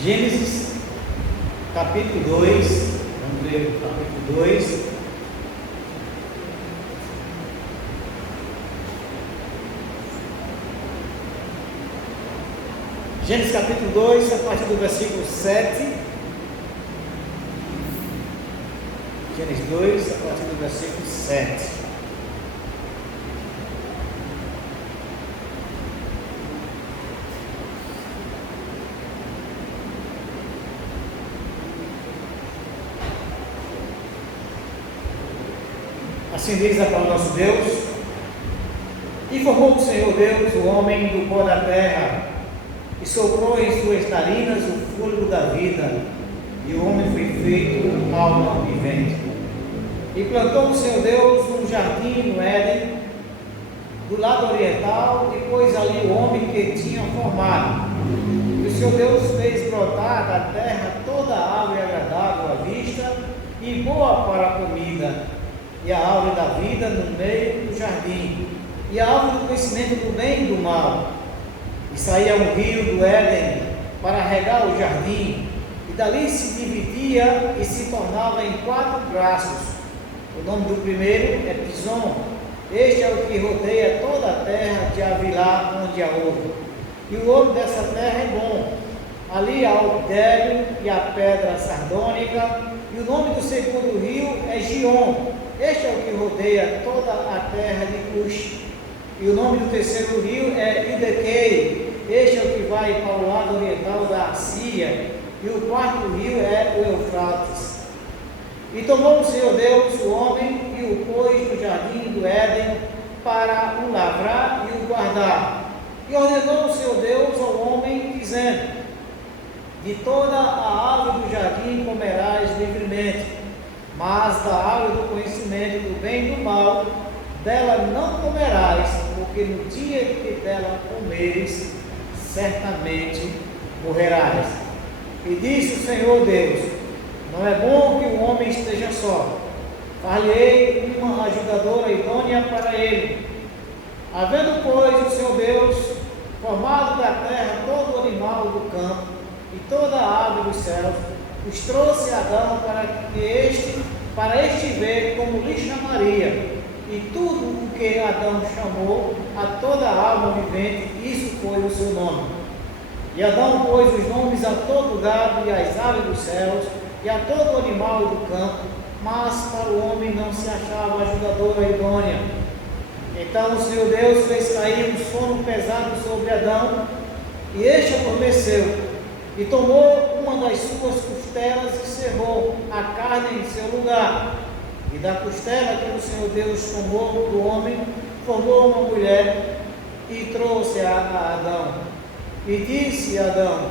Gênesis, capítulo 2, vamos ler o capítulo 2. Gênesis capítulo 2, a partir do versículo 7. Gênesis 2, a partir do versículo 7. Assim diz a palavra do nosso Deus: E formou o Senhor Deus o homem do pó da terra, e soprou em suas narinas o fôlego da vida, e o homem foi feito alma vivente. E plantou o Senhor Deus um jardim no Éden, do lado oriental, e pôs ali o homem que tinha formado. E o Senhor Deus fez brotar da terra toda a árvore agradável à vista e boa para a comida, e a árvore da vida no meio do jardim, e a árvore do conhecimento do bem e do mal. E saía um rio do Éden para regar o jardim, e dali se dividia e se tornava em 4 braços. O nome do primeiro é Pison. Este é o que rodeia toda a terra de Havilá, onde há ouro. E o ouro dessa terra é bom. Ali há o bdelho e a pedra sardônica, e o nome do segundo rio é Gion. Este é o que rodeia toda a terra de Cush. E o nome do terceiro rio é Idequei. Este é o que vai para o lado oriental da Síria. E o quarto rio é o Eufrates. E tomou o Senhor Deus o homem e o pôs no jardim do Éden para o lavrar e o guardar. E ordenou o Senhor Deus ao homem, dizendo: De toda a árvore do jardim comerás livremente, mas da árvore do conhecimento do bem e do mal, dela não comerás, porque no dia que dela comeres, certamente morrerás. E disse o Senhor Deus: Não é bom que o homem esteja só. Far-lhe-ei uma ajudadora idônea para ele. Havendo, pois, o Senhor Deus formado da terra todo o animal do campo e toda a ave dos céus, os trouxe a Adão para este ver como lhe chamaria. E tudo o que Adão chamou a toda a alma vivente, isso foi o seu nome. E Adão pôs os nomes a todo o gado e às aves dos céus e a todo o animal do campo, mas para o homem não se achava ajudadora idônea. Então o Senhor Deus fez cair um sono pesado sobre Adão, e este adormeceu, e tomou uma das suas costelas e cerrou a carne em seu lugar. E da costela que o Senhor Deus tomou do homem, formou uma mulher e trouxe-a a Adão. E disse a Adão: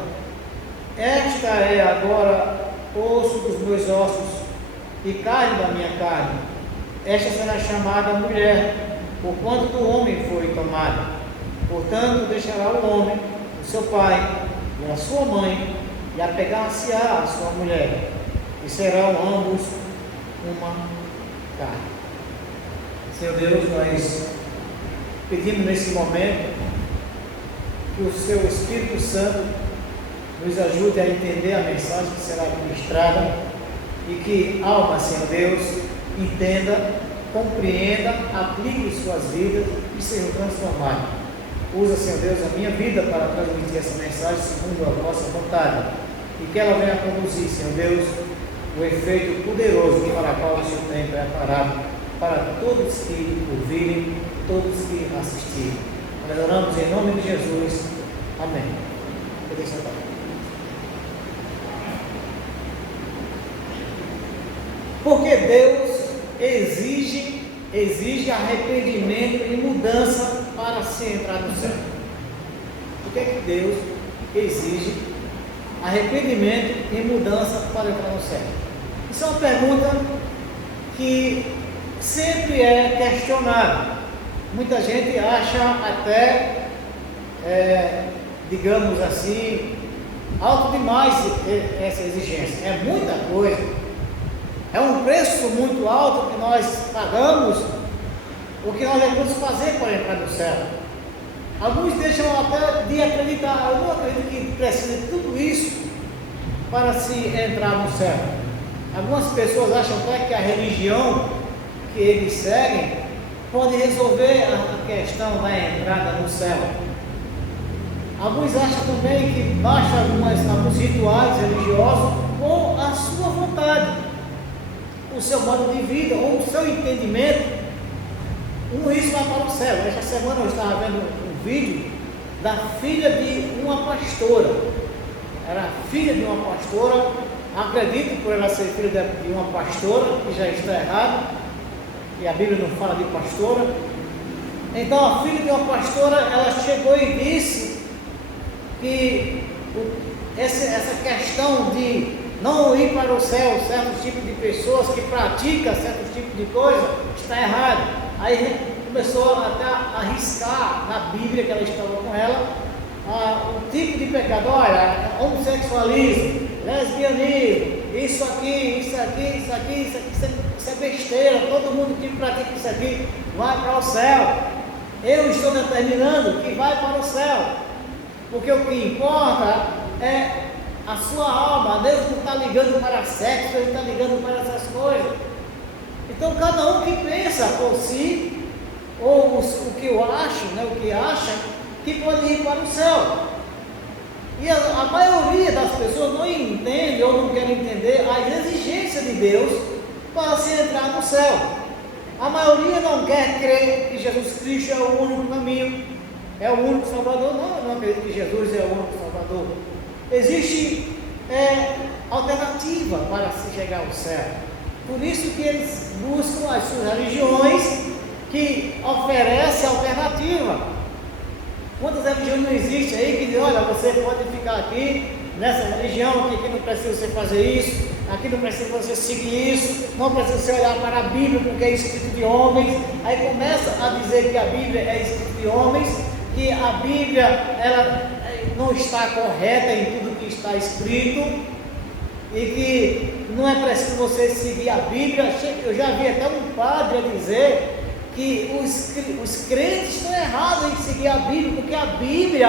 Esta é agora osso dos meus ossos e carne da minha carne. Esta será chamada mulher, porquanto do homem foi tomada. Portanto, deixará o homem, o seu pai e a sua mãe, e apegar-se-á a sua mulher, e serão ambos uma carne. Senhor Deus, nós pedimos nesse momento que o seu Espírito Santo nos ajude a entender a mensagem que será ministrada, e que alma, Senhor Deus, entenda, compreenda, aplique em suas vidas e sejam transformadas. Usa, Senhor Deus, a minha vida para transmitir essa mensagem segundo a vossa vontade, e que ela venha produzir, Senhor Deus, o efeito poderoso para o qual o Senhor tem preparado para todos que ouvirem, todos que assistirem. Nós oramos em nome de Jesus. Amém. Porque Deus exige arrependimento e mudança para se entrar no céu. Por que Deus exige arrependimento e mudança para entrar no céu? Isso é uma pergunta que sempre é questionada. Muita gente acha até, digamos assim, alto demais essa exigência. É muita coisa. É um preço muito alto que nós pagamos, o que nós devemos fazer para entrar no céu. Alguns deixam até de acreditar. Eu não acredito que precisa de tudo isso para se entrar no céu. Algumas pessoas acham até que a religião que eles seguem pode resolver a questão da entrada no céu. Alguns acham também que basta alguns rituais religiosos ou a sua vontade, o seu modo de vida ou o seu entendimento, isso vai para o céu. Esta semana eu estava vendo um vídeo da filha de uma pastora. Era filha de uma pastora, acredito por ela ser filha de uma pastora, que já está errado, e a Bíblia não fala de pastora. Então a filha de uma pastora, ela chegou e disse que essa questão de não ir para o céu certos tipos de pessoas que praticam certos tipos de coisa, está errado. Aí começou até a arriscar na Bíblia que ela estava com ela, o tipo de pecado, olha, homossexualismo, lesbianismo, isso é besteira, todo mundo que pratica isso aqui vai para o céu. Eu estou determinando que vai para o céu, porque o que importa é a sua alma. Deus não está ligando para sexo, Deus não está ligando para essas coisas. Então cada um que pensa por si, ou o que eu acho, o que acha, que pode ir para o céu. E a maioria das pessoas não entende ou não quer entender as exigências de Deus para se entrar no céu. A maioria não quer crer que Jesus Cristo é o único caminho, é o único Salvador. Não, eu não acredito que Jesus é o único Salvador. Existe alternativa para se chegar ao céu. Por isso que eles buscam as suas religiões que oferecem alternativa. Quantas religiões não existem aí que dizem, olha, você pode ficar aqui nessa religião, que aqui não precisa você fazer isso, aqui não precisa você seguir isso, não precisa você olhar para a Bíblia porque é escrito de homens. Aí começa a dizer que a Bíblia é escrito de homens, que a Bíblia ela não está correta em tudo que está escrito e que não é preciso você seguir a Bíblia. Eu já vi até um padre a dizer que os crentes estão errados em seguir a Bíblia, porque a Bíblia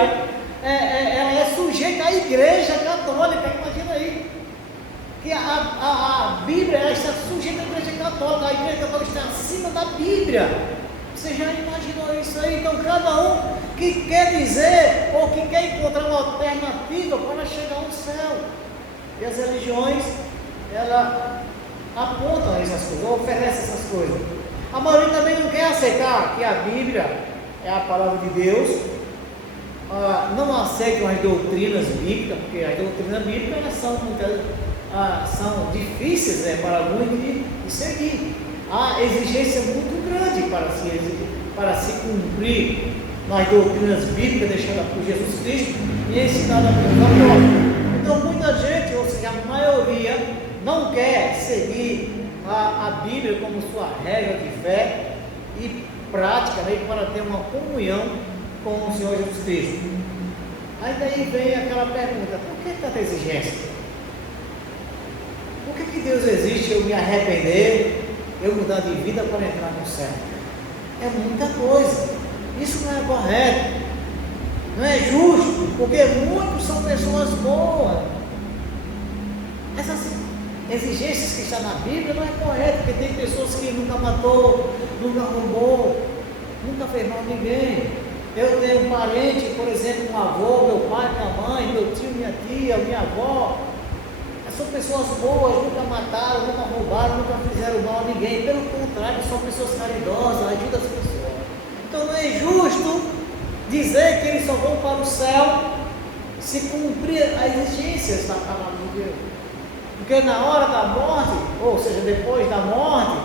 ela é sujeita à Igreja Católica. Imagina aí, que a Bíblia ela está sujeita à Igreja Católica, a Igreja Católica está acima da Bíblia. Você já imaginou isso aí? Então cada um que quer dizer ou que quer encontrar uma alternativa para chegar ao céu. E as religiões, elas apontam essas coisas, oferecem essas coisas. A maioria também não quer aceitar que a Bíblia é a palavra de Deus, não aceitam as doutrinas bíblicas, porque as doutrinas bíblicas elas são difíceis para muitos de seguir. Há exigência muito grande para se cumprir nas doutrinas bíblicas deixadas por Jesus Cristo e ensinada pelos apóstolos. Então muita gente, ou seja, a maioria, não quer seguir a Bíblia como sua regra de fé e prática, para ter uma comunhão com o Senhor Jesus Cristo. Aí daí vem aquela pergunta, por que tanta exigência? Por que Deus exige eu me arrepender, eu mudar de vida para entrar no céu? É muita coisa, isso não é correto, não é justo, porque muitos são pessoas boas. Essas exigências que estão na Bíblia não é correto, porque tem pessoas que nunca matou, nunca roubou, nunca fez mal a ninguém. Eu tenho um parente, por exemplo, um avô, meu pai, minha mãe, meu tio, minha tia, minha avó. São pessoas boas, nunca mataram, nunca roubaram, nunca fizeram mal a ninguém. Pelo contrário, são pessoas caridosas, ajudam as pessoas. Então não é justo dizer que eles só vão para o céu se cumprir as exigências da palavra de Deus. Porque na hora da morte, ou seja, depois da morte,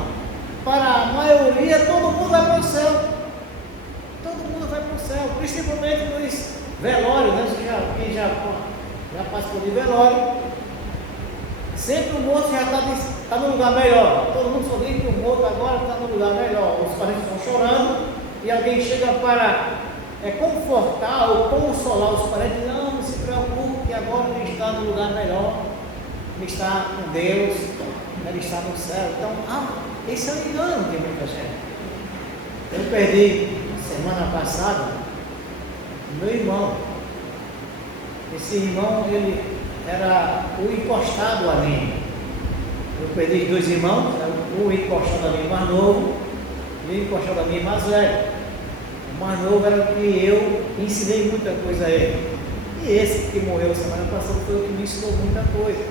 para a maioria, todo mundo vai para o céu. Todo mundo vai para o céu, principalmente nos velórios, quem já participou de velório, sempre o morto já está no lugar melhor. Todo mundo só diz que o morto agora está no lugar melhor. Os parentes estão chorando e alguém chega para confortar ou consolar os parentes. Não se preocupe que agora ele está no lugar melhor. Ele está com Deus, ele está no céu. Então, esse é o engano de muita gente. Eu perdi semana passada meu irmão. Esse irmão, ele era o encostado a mim. Eu perdi 2 irmãos, o encostado a mim mais novo e o encostado a mim mais velho. O mais novo era o que eu ensinei muita coisa a ele. E esse que morreu semana passada foi o que me ensinou muita coisa.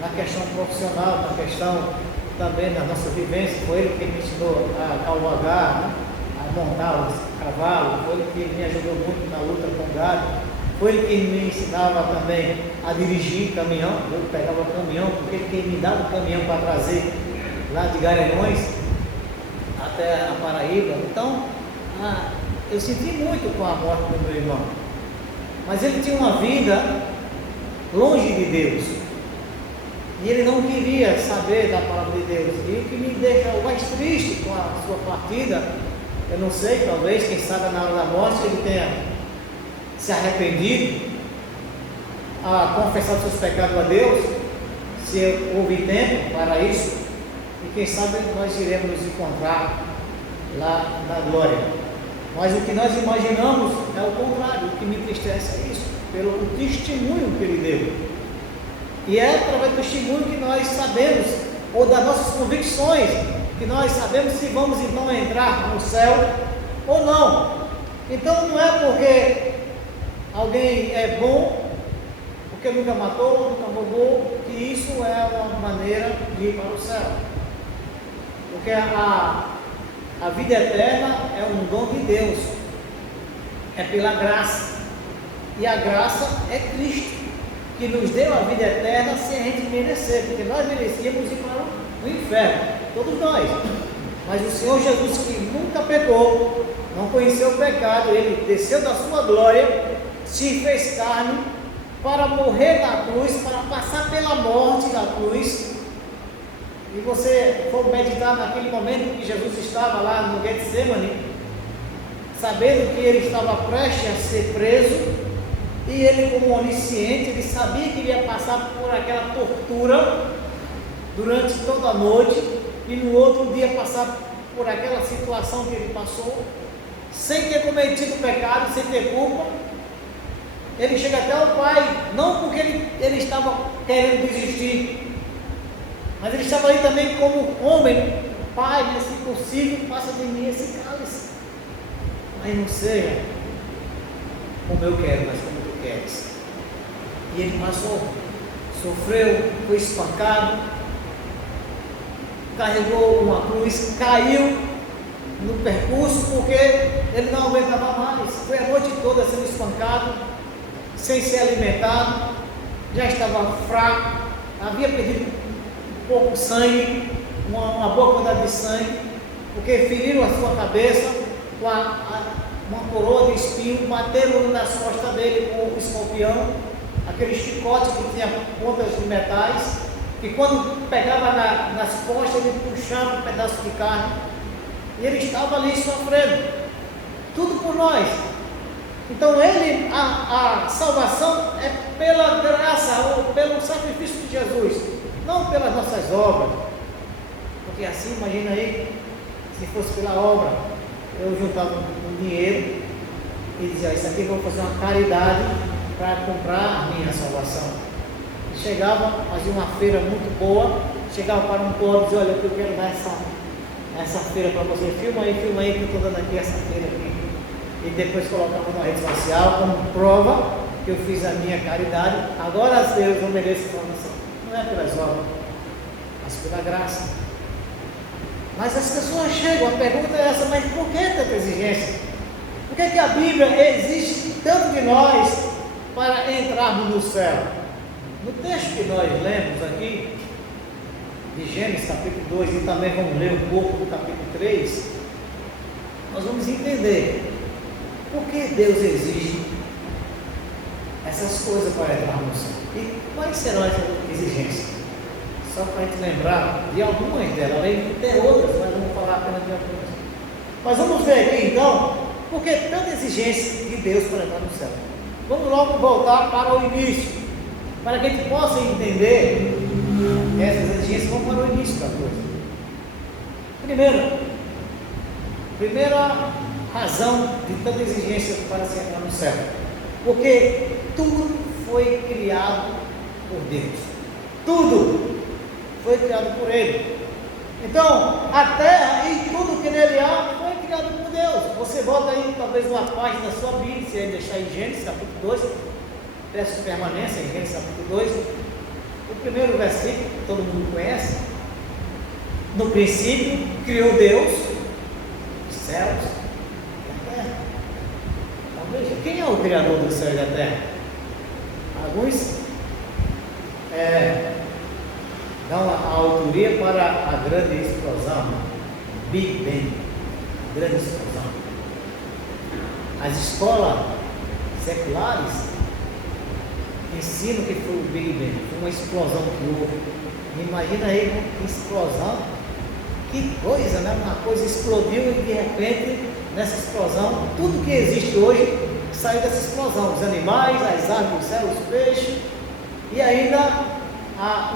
Na questão profissional, na questão também da nossa vivência, foi ele que me ensinou a cavalgar, né? A montar os cavalos, foi ele que me ajudou muito na luta com o gado, foi ele que me ensinava também a dirigir caminhão. Eu pegava o caminhão, porque ele que me dava o caminhão para trazer lá de Garanhuns até a Paraíba. Então, eu senti muito com a morte do meu irmão, mas ele tinha uma vida longe de Deus, e ele não queria saber da palavra de Deus. E o que me deixa mais triste com a sua partida, eu não sei, talvez, quem sabe na hora da morte ele tenha se arrependido, a confessar seus pecados a Deus, se houve tempo para isso, e quem sabe nós iremos nos encontrar lá na glória. Mas o que nós imaginamos é o contrário. O que me entristece é isso, pelo testemunho que ele deu. E é através do testemunho que nós sabemos, ou das nossas convicções, que nós sabemos se vamos então entrar no céu ou não. Então não é porque alguém é bom, porque nunca matou, nunca roubou, que isso é uma maneira de ir para o céu. Porque a vida eterna é um dom de Deus, é pela graça, e a graça é Cristo, que nos deu a vida eterna sem a gente merecer, porque nós merecíamos ir para o inferno, todos nós. Mas o Senhor Jesus, que nunca pecou, não conheceu o pecado, ele desceu da sua glória, se fez carne para morrer na cruz, para passar pela morte na cruz. E você for meditar naquele momento que Jesus estava lá no Getsemane, sabendo que ele estava prestes a ser preso, e ele, como onisciente, ele sabia que ele ia passar por aquela tortura durante toda a noite, e no outro dia passar por aquela situação que ele passou, sem ter cometido pecado, sem ter culpa. Ele chega até o Pai, não porque ele estava querendo desistir, mas ele estava ali também como homem. Pai, se possível, passa de mim esse cálice, mas não seja como eu quero, mas como tu queres. E ele passou, sofreu, foi espancado, carregou uma cruz, caiu no percurso, porque ele não aguentava mais. Foi a noite toda sendo espancado, sem ser alimentado, já estava fraco, havia perdido um pouco de sangue, uma boa quantidade de sangue, porque feriram a sua cabeça com uma coroa de espinho, bateram nas costas dele com o escorpião, aquele chicote que tinha pontas de metais, que quando pegava nas costas ele puxava um pedaço de carne, e ele estava ali sofrendo, tudo por nós. Então a salvação é pela graça, ou pelo sacrifício de Jesus, não pelas nossas obras. Porque assim, imagina aí, se fosse pela obra, eu juntava um dinheiro e dizia, isso aqui eu vou fazer uma caridade para comprar a minha salvação. E chegava, fazia uma feira muito boa, chegava para um pobre e dizia, olha, eu quero dar essa feira para você, filma aí que eu estou dando aqui essa feira aqui. E depois colocava na rede social como prova que eu fiz a minha caridade. Agora Deus não merece salvação. Não é pelas obras, mas pela graça. Mas as pessoas chegam, a pergunta é essa, mas por que tanta exigência? Por que a Bíblia exige tanto de nós para entrarmos no céu? No texto que nós lemos aqui, de Gênesis capítulo 2, e também vamos ler um pouco do capítulo 3, nós vamos entender por que Deus exige essas coisas para entrar no céu. E quais serão essas exigências? Só para a gente lembrar de algumas delas, além de ter outras, mas vamos falar apenas de algumas. Mas vamos ver aqui então, por que tanta exigência de Deus para entrar no céu? Vamos logo voltar para o início, para que a gente possa entender essas exigências. Vamos para o início da coisa. Primeira razão de tanta exigência para se entrar no céu, porque tudo foi foi criado por Deus. Tudo foi criado por Ele. Então, a terra e tudo que nele há foi criado por Deus. Você volta aí, talvez, uma página da sua Bíblia, se aí deixar em Gênesis, capítulo 2, peço permanência em Gênesis, capítulo 2, o primeiro versículo, que todo mundo conhece. No princípio, criou Deus os céus e a terra. Então, veja, quem é o Criador do céu e da terra? Alguns dão a autoria para a grande explosão, Big Bang, a grande explosão. As escolas seculares ensinam que foi o Big Bang, foi uma explosão que houve. Imagina aí uma explosão, que coisa, né? Uma coisa explodiu e de repente, nessa explosão, tudo que existe hoje saiu dessa explosão, os animais, as aves do céu, os peixes, e ainda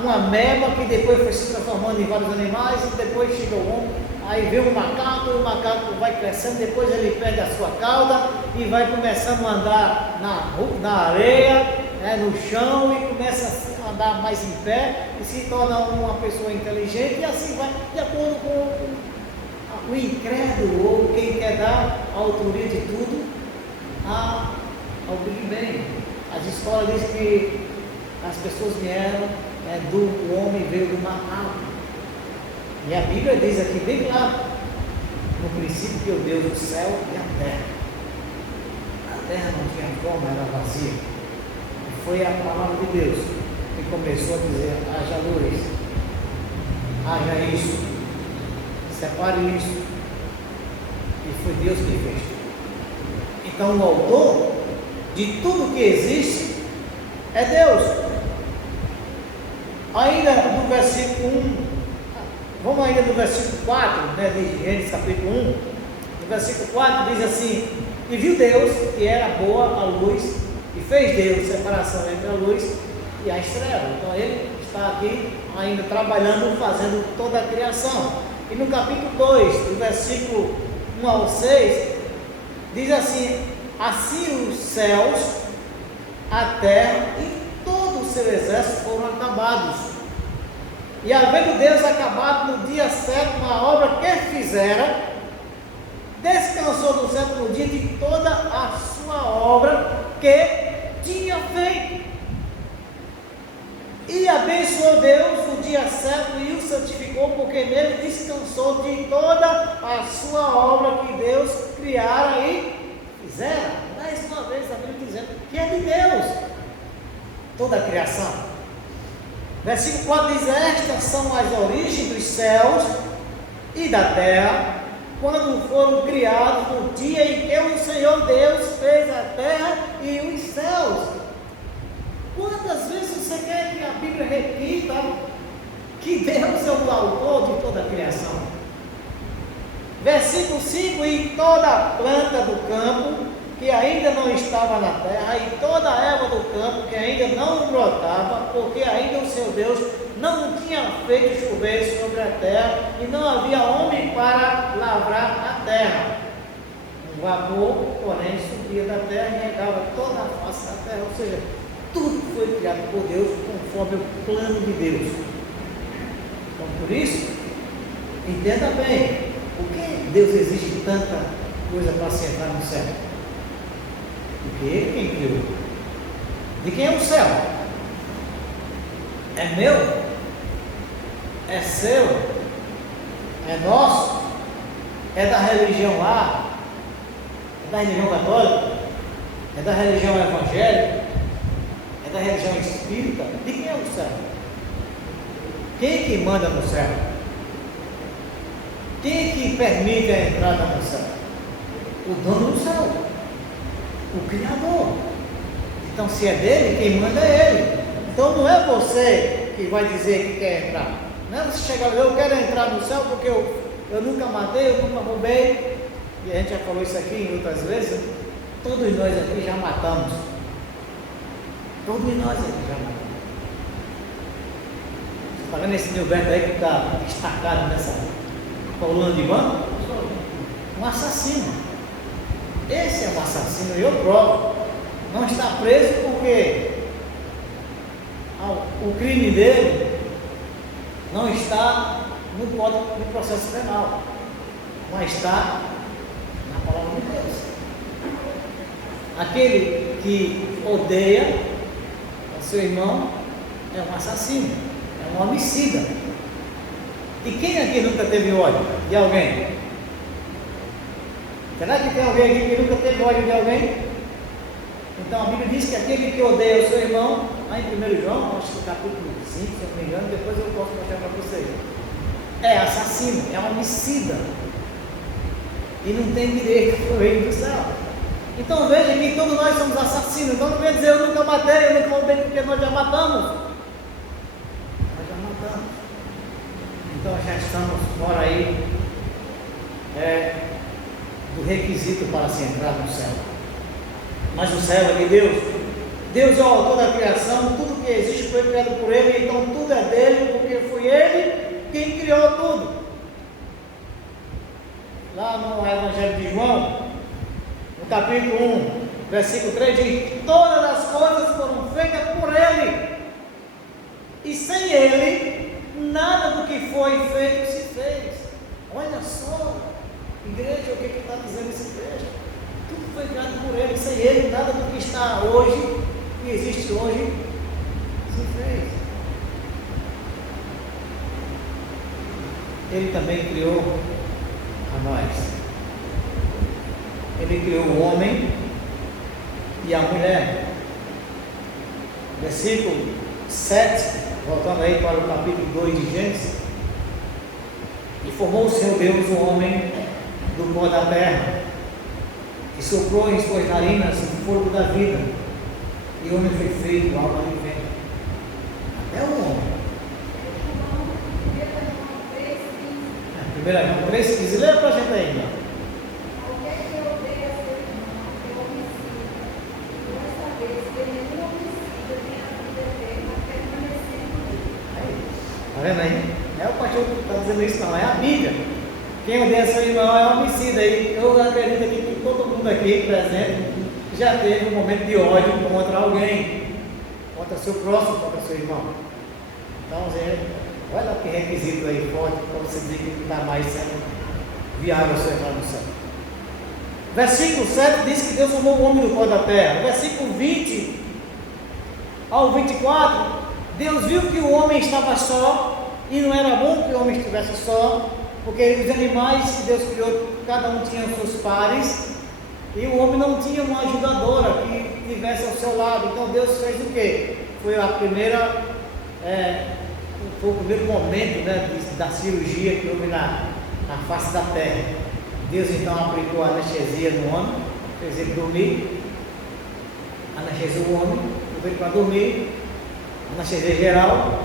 uma ameba que depois foi se transformando em vários animais, e depois chegou o homem, aí vem um macaco, e o macaco vai crescendo, depois ele perde a sua cauda e vai começando a andar na areia, no chão, e começa a andar mais em pé, e se torna uma pessoa inteligente, e assim vai, de acordo com o incrédulo, ou quem quer dar a autoria de tudo ao Big Bang. As escolas dizem que as pessoas vieram do homem, veio do macaco. E a Bíblia diz aqui bem claro: no princípio criou Deus o céu e a terra. A terra não tinha forma, era vazia. E foi a palavra de Deus que começou a dizer: haja luz, haja isso, separe isso. E foi Deus que fez. Então o autor de tudo que existe é Deus. Ainda no versículo 1, vamos ainda no versículo 4, de Gênesis capítulo 1, no versículo 4 diz assim: e viu Deus que era boa a luz, e fez Deus separação entre a luz e a estrela. Então ele está aqui ainda trabalhando, fazendo toda a criação. E no capítulo 2, do versículo 1 ao 6, diz assim: assim os céus, a terra e todo o seu exército foram acabados. E havendo Deus acabado no dia sétimo a obra que fizera, descansou no sétimo dia de toda a sua obra que tinha feito. E abençoou Deus o dia sétimo e o santificou, porque nele descansou de toda a sua obra que Deus criara e fizera. Mais uma vez a Bíblia dizendo que é de Deus toda a criação. Versículo 4 diz: estas são as origens dos céus e da terra, quando foram criados no dia em que o Senhor Deus fez a terra e os céus. Quantas vezes você quer que a Bíblia repita que Deus é o autor de toda a criação? Versículo 5: e toda a planta do campo que ainda não estava na terra, e toda a erva do campo que ainda não brotava, porque ainda o seu Deus não tinha feito chover sobre a terra, e não havia homem para lavrar a terra. Um vapor, porém, subia da terra e regava toda a face da terra. Ou seja, tudo foi criado por Deus conforme o plano de Deus. Então, por isso, entenda bem, por que Deus exige tanta coisa para se entrar no céu? Porque Ele quem criou. De quem é o céu? É meu? É seu? É nosso? É da religião lá? É da religião católica? É da religião evangélica? É da religião espírita? De quem é o céu? Quem que manda no céu? Quem que permite a entrada no céu? O dono do céu, o Criador. Então, se é dele, quem manda é ele. Então, não é você que vai dizer que quer entrar. Não é você chegar, eu quero entrar no céu porque eu nunca matei, eu nunca roubei. E a gente já falou isso aqui em outras vezes. Todos nós aqui já matamos. Todos nós aqui já matamos. Você está vendo esse Nilberto aí que está destacado nessa coluna de banco? Um assassino. Esse é um assassino, e eu provo. Não está preso porque Então, o crime dele não está no processo penal, mas está na palavra de Deus. Aquele que odeia o seu irmão é um assassino, é um homicida. E quem aqui nunca teve ódio de alguém? Será que tem alguém aqui que nunca teve ódio de alguém? Então a Bíblia diz que aquele que odeia o seu irmão, lá em 1 João, acho que capítulo 5, se eu não me engano, depois eu posso mostrar para vocês, é assassino, é homicida, e não tem direito para o reino do céu. Então veja que todos nós somos assassinos. Então não quer dizer eu nunca matei, eu nunca roubei, porque nós já matamos. Nós já matamos. Então já estamos fora aí do requisito para se entrar no céu. Mas o céu é de Deus. Deus é o autor da criação, tudo que existe foi criado por Ele, então tudo é dele, porque foi Ele quem criou tudo. Lá no Evangelho de João, no capítulo 1, versículo 3, diz: todas as coisas foram feitas por Ele, e sem Ele, nada do que foi feito se fez. Olha só, igreja, o que está dizendo esse texto? Tudo foi criado por Ele, sem Ele, nada do que está hoje, que existe hoje, se fez. Ele também criou a nós. Ele criou o homem e a mulher. Versículo 7, voltando aí para o capítulo 2 de Gênesis: e formou o Senhor Deus o homem do pó da terra, e soprou em suas narinas o fôlego da vida, e o homem foi feito alma e vento. Até o homem. 1 João 3,15, lê para a gente aí, irmão. Está vendo aí? Não é o pastor que está dizendo isso, não, é a Bíblia. Quem odeia seu irmão é homicida. E eu acredito aqui que todo mundo aqui presente já teve um momento de ódio contra alguém, contra seu próximo, contra seu irmão. Então, olha que requisito aí forte para você dizer que não está mais sendo viável você entrar no céu. Versículo 7 diz que Deus formou o homem do pó da terra. Versículo 20 ao 24, Deus viu que o homem estava só, e não era bom que o homem estivesse só, porque os animais que Deus criou, cada um tinha os seus pares, e o homem não tinha uma ajudadora que estivesse ao seu lado. Então Deus fez o quê? Foi o primeiro momento, né, da cirurgia que houve na face da terra. Deus então aplicou a anestesia no homem, fez ele dormir, anestesiou o homem, levou ele para dormir, anestesia geral,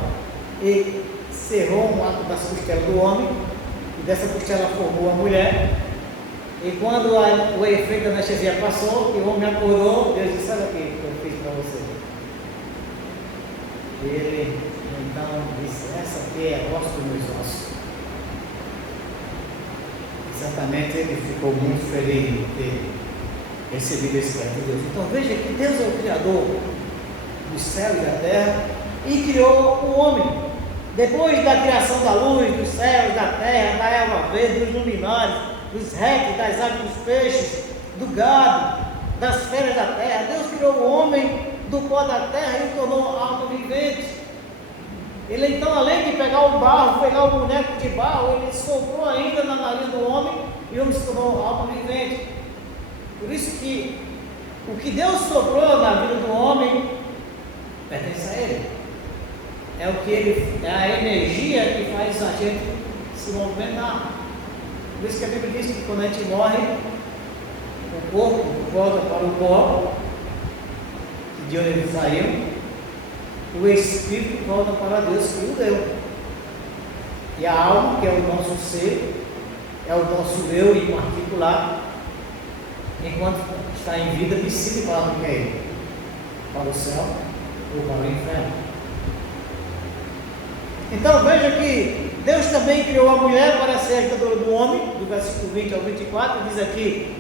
e cerrou um lado das costelas do homem, e dessa costela formou a mulher. E quando o efeito da anestesia passou, e o homem acordou, Deus disse: olha aqui que eu fiz para você. Ele então disse: essa aqui é a osso dos meus ossos. Exatamente, ele ficou muito feliz de ter recebido esse plano de Deus. Então veja que Deus é o Criador do céu e da terra, e criou o homem. Depois da criação da luz, dos céus, da terra, da erva verde, dos luminares, dos répteis, das aves, dos peixes, do gado, das feras da terra, Deus criou o homem do pó da terra e o tornou alma vivente. Ele então, além de pegar o barro, pegar o boneco de barro, ele soprou ainda na narina do homem, e o homem se tornou alma vivente. Por isso que o que Deus soprou na vida do homem pertence a Ele. É a energia que faz a gente se movimentar. Por isso que a Bíblia diz que quando a gente morre, o corpo volta para o pó, de onde ele saiu, o espírito volta para Deus que o deu. E a alma, que é o nosso ser, é o nosso eu em particular, enquanto está em vida, decide para onde quer ir, para o céu ou para o inferno. Então veja que Deus também criou a mulher para ser ajudadora do homem, do versículo 20 ao 24, diz aqui: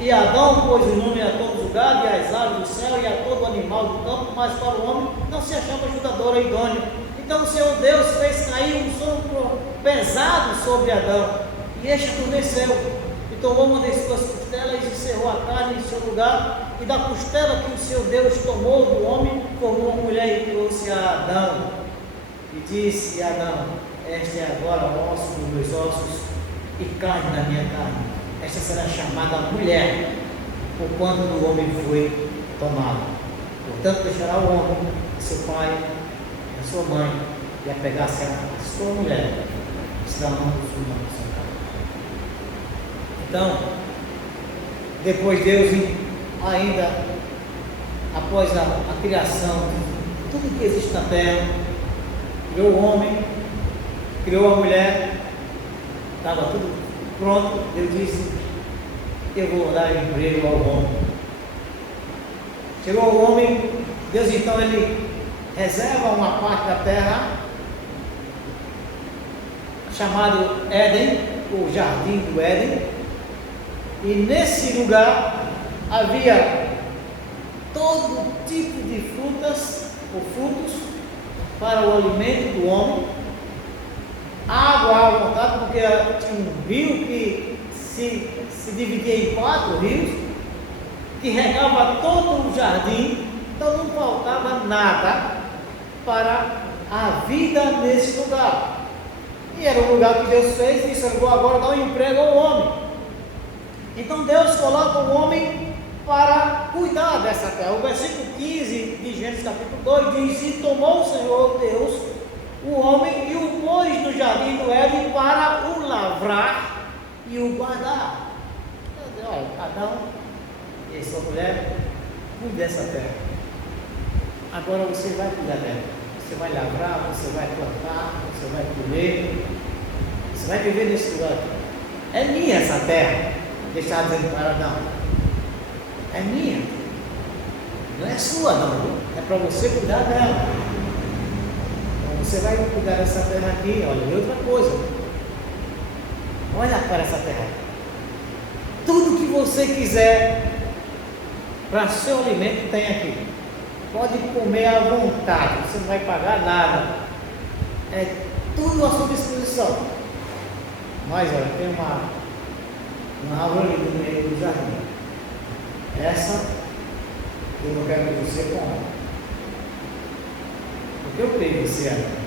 E Adão pôs o nome a todos os gados, e às aves do céu, e a todo animal do campo, mas para o homem não se achava ajudadora idônea. Então o Senhor Deus fez cair um sono pesado sobre Adão, e este adormeceu, e tomou uma das suas costelas, e cerrou a carne em seu lugar, e da costela que o Senhor Deus tomou do homem, formou uma mulher e trouxe a Adão, e disse a Adão: esta é agora osso dos meus ossos, e carne da minha carne. Esta será chamada mulher, porquanto do homem foi tomado. Portanto, deixará o homem, seu pai, a sua mãe, e apegar-se a sua mulher, e será ambos uma só carne. Então, depois Deus, ainda após a criação de tudo que existe na terra, criou o homem, criou a mulher, estava tudo pronto. Deus disse: eu vou dar emprego ao homem. Chegou o homem, Deus então ele reserva uma parte da terra chamado Éden, o jardim do Éden, e nesse lugar havia todo tipo de frutas ou frutos para o alimento do homem, água à vontade, porque tinha um rio que se dividia em 4 rios, que regava todo o jardim, então não faltava nada para a vida nesse lugar. E era um lugar que Deus fez, e disse: eu vou agora dar um emprego ao homem. Então Deus coloca o homem para cuidar dessa terra. O versículo 15 de Gênesis capítulo 2 diz: e tomou o Senhor Deus o homem e o pôs no jardim do Éden para o lavrar e o guardar. Olha, Adão e sua mulher, cuide dessa terra. Agora você vai cuidar dela. Você vai lavrar, você vai plantar, você vai colher, você vai viver nesse lugar. É minha essa terra. Deixar dizendo para Adão: é minha, não é sua não, é para você cuidar dela. Então você vai cuidar dessa terra aqui. Olha, e outra coisa, olha para essa terra, tudo que você quiser para seu alimento tem aqui, pode comer à vontade, você não vai pagar nada, é tudo à sua disposição. Mas olha, tem uma árvore ali no meio do jardim, essa eu não quero que você coma, porque eu criei você, Adão.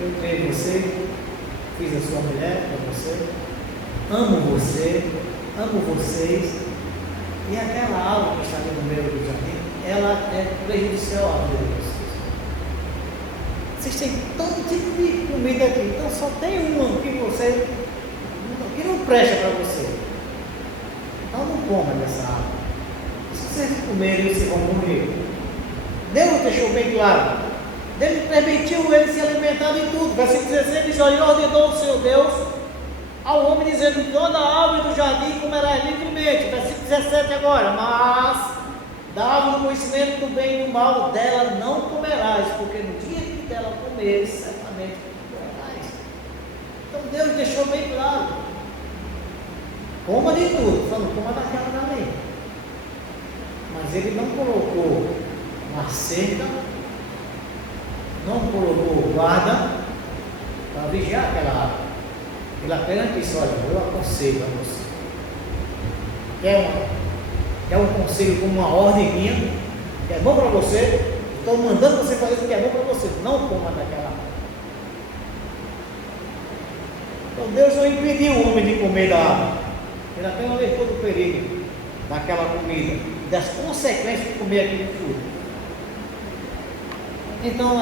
Eu criei você, fiz a sua mulher para você, amo vocês, e aquela árvore que está ali no meio do jardim, ela é prejudicial à vida de vocês. Vocês têm todo tipo de comida aqui, então só tem uma que não presta para você. Então não coma dessa árvore. Se vocês comerem, vocês vão morrer. Deus deixou bem claro. Deus permitiu ele se alimentar de tudo. Versículo 16 diz: olha, ordenou o Senhor Deus ao homem, dizendo: toda árvore do jardim comerás livremente. Versículo 17 agora: mas da árvore do conhecimento do bem e do mal, dela não comerás, porque no dia que dela comeres, certamente comerás. Então Deus deixou bem claro: coma de tudo, só não coma daquela da lei. Mas ele não colocou uma cerca, não colocou guarda para vigiar aquela árvore. Ele apenas disse: olha, eu aconselho a você. Quer um conselho como uma ordem minha, que é bom para você, estou mandando você fazer o que é bom para você, não coma daquela árvore. Então Deus não impediu o homem de comer da árvore, ele apenas alertou do perigo daquela comida, das consequências de comer aquele fruto. Então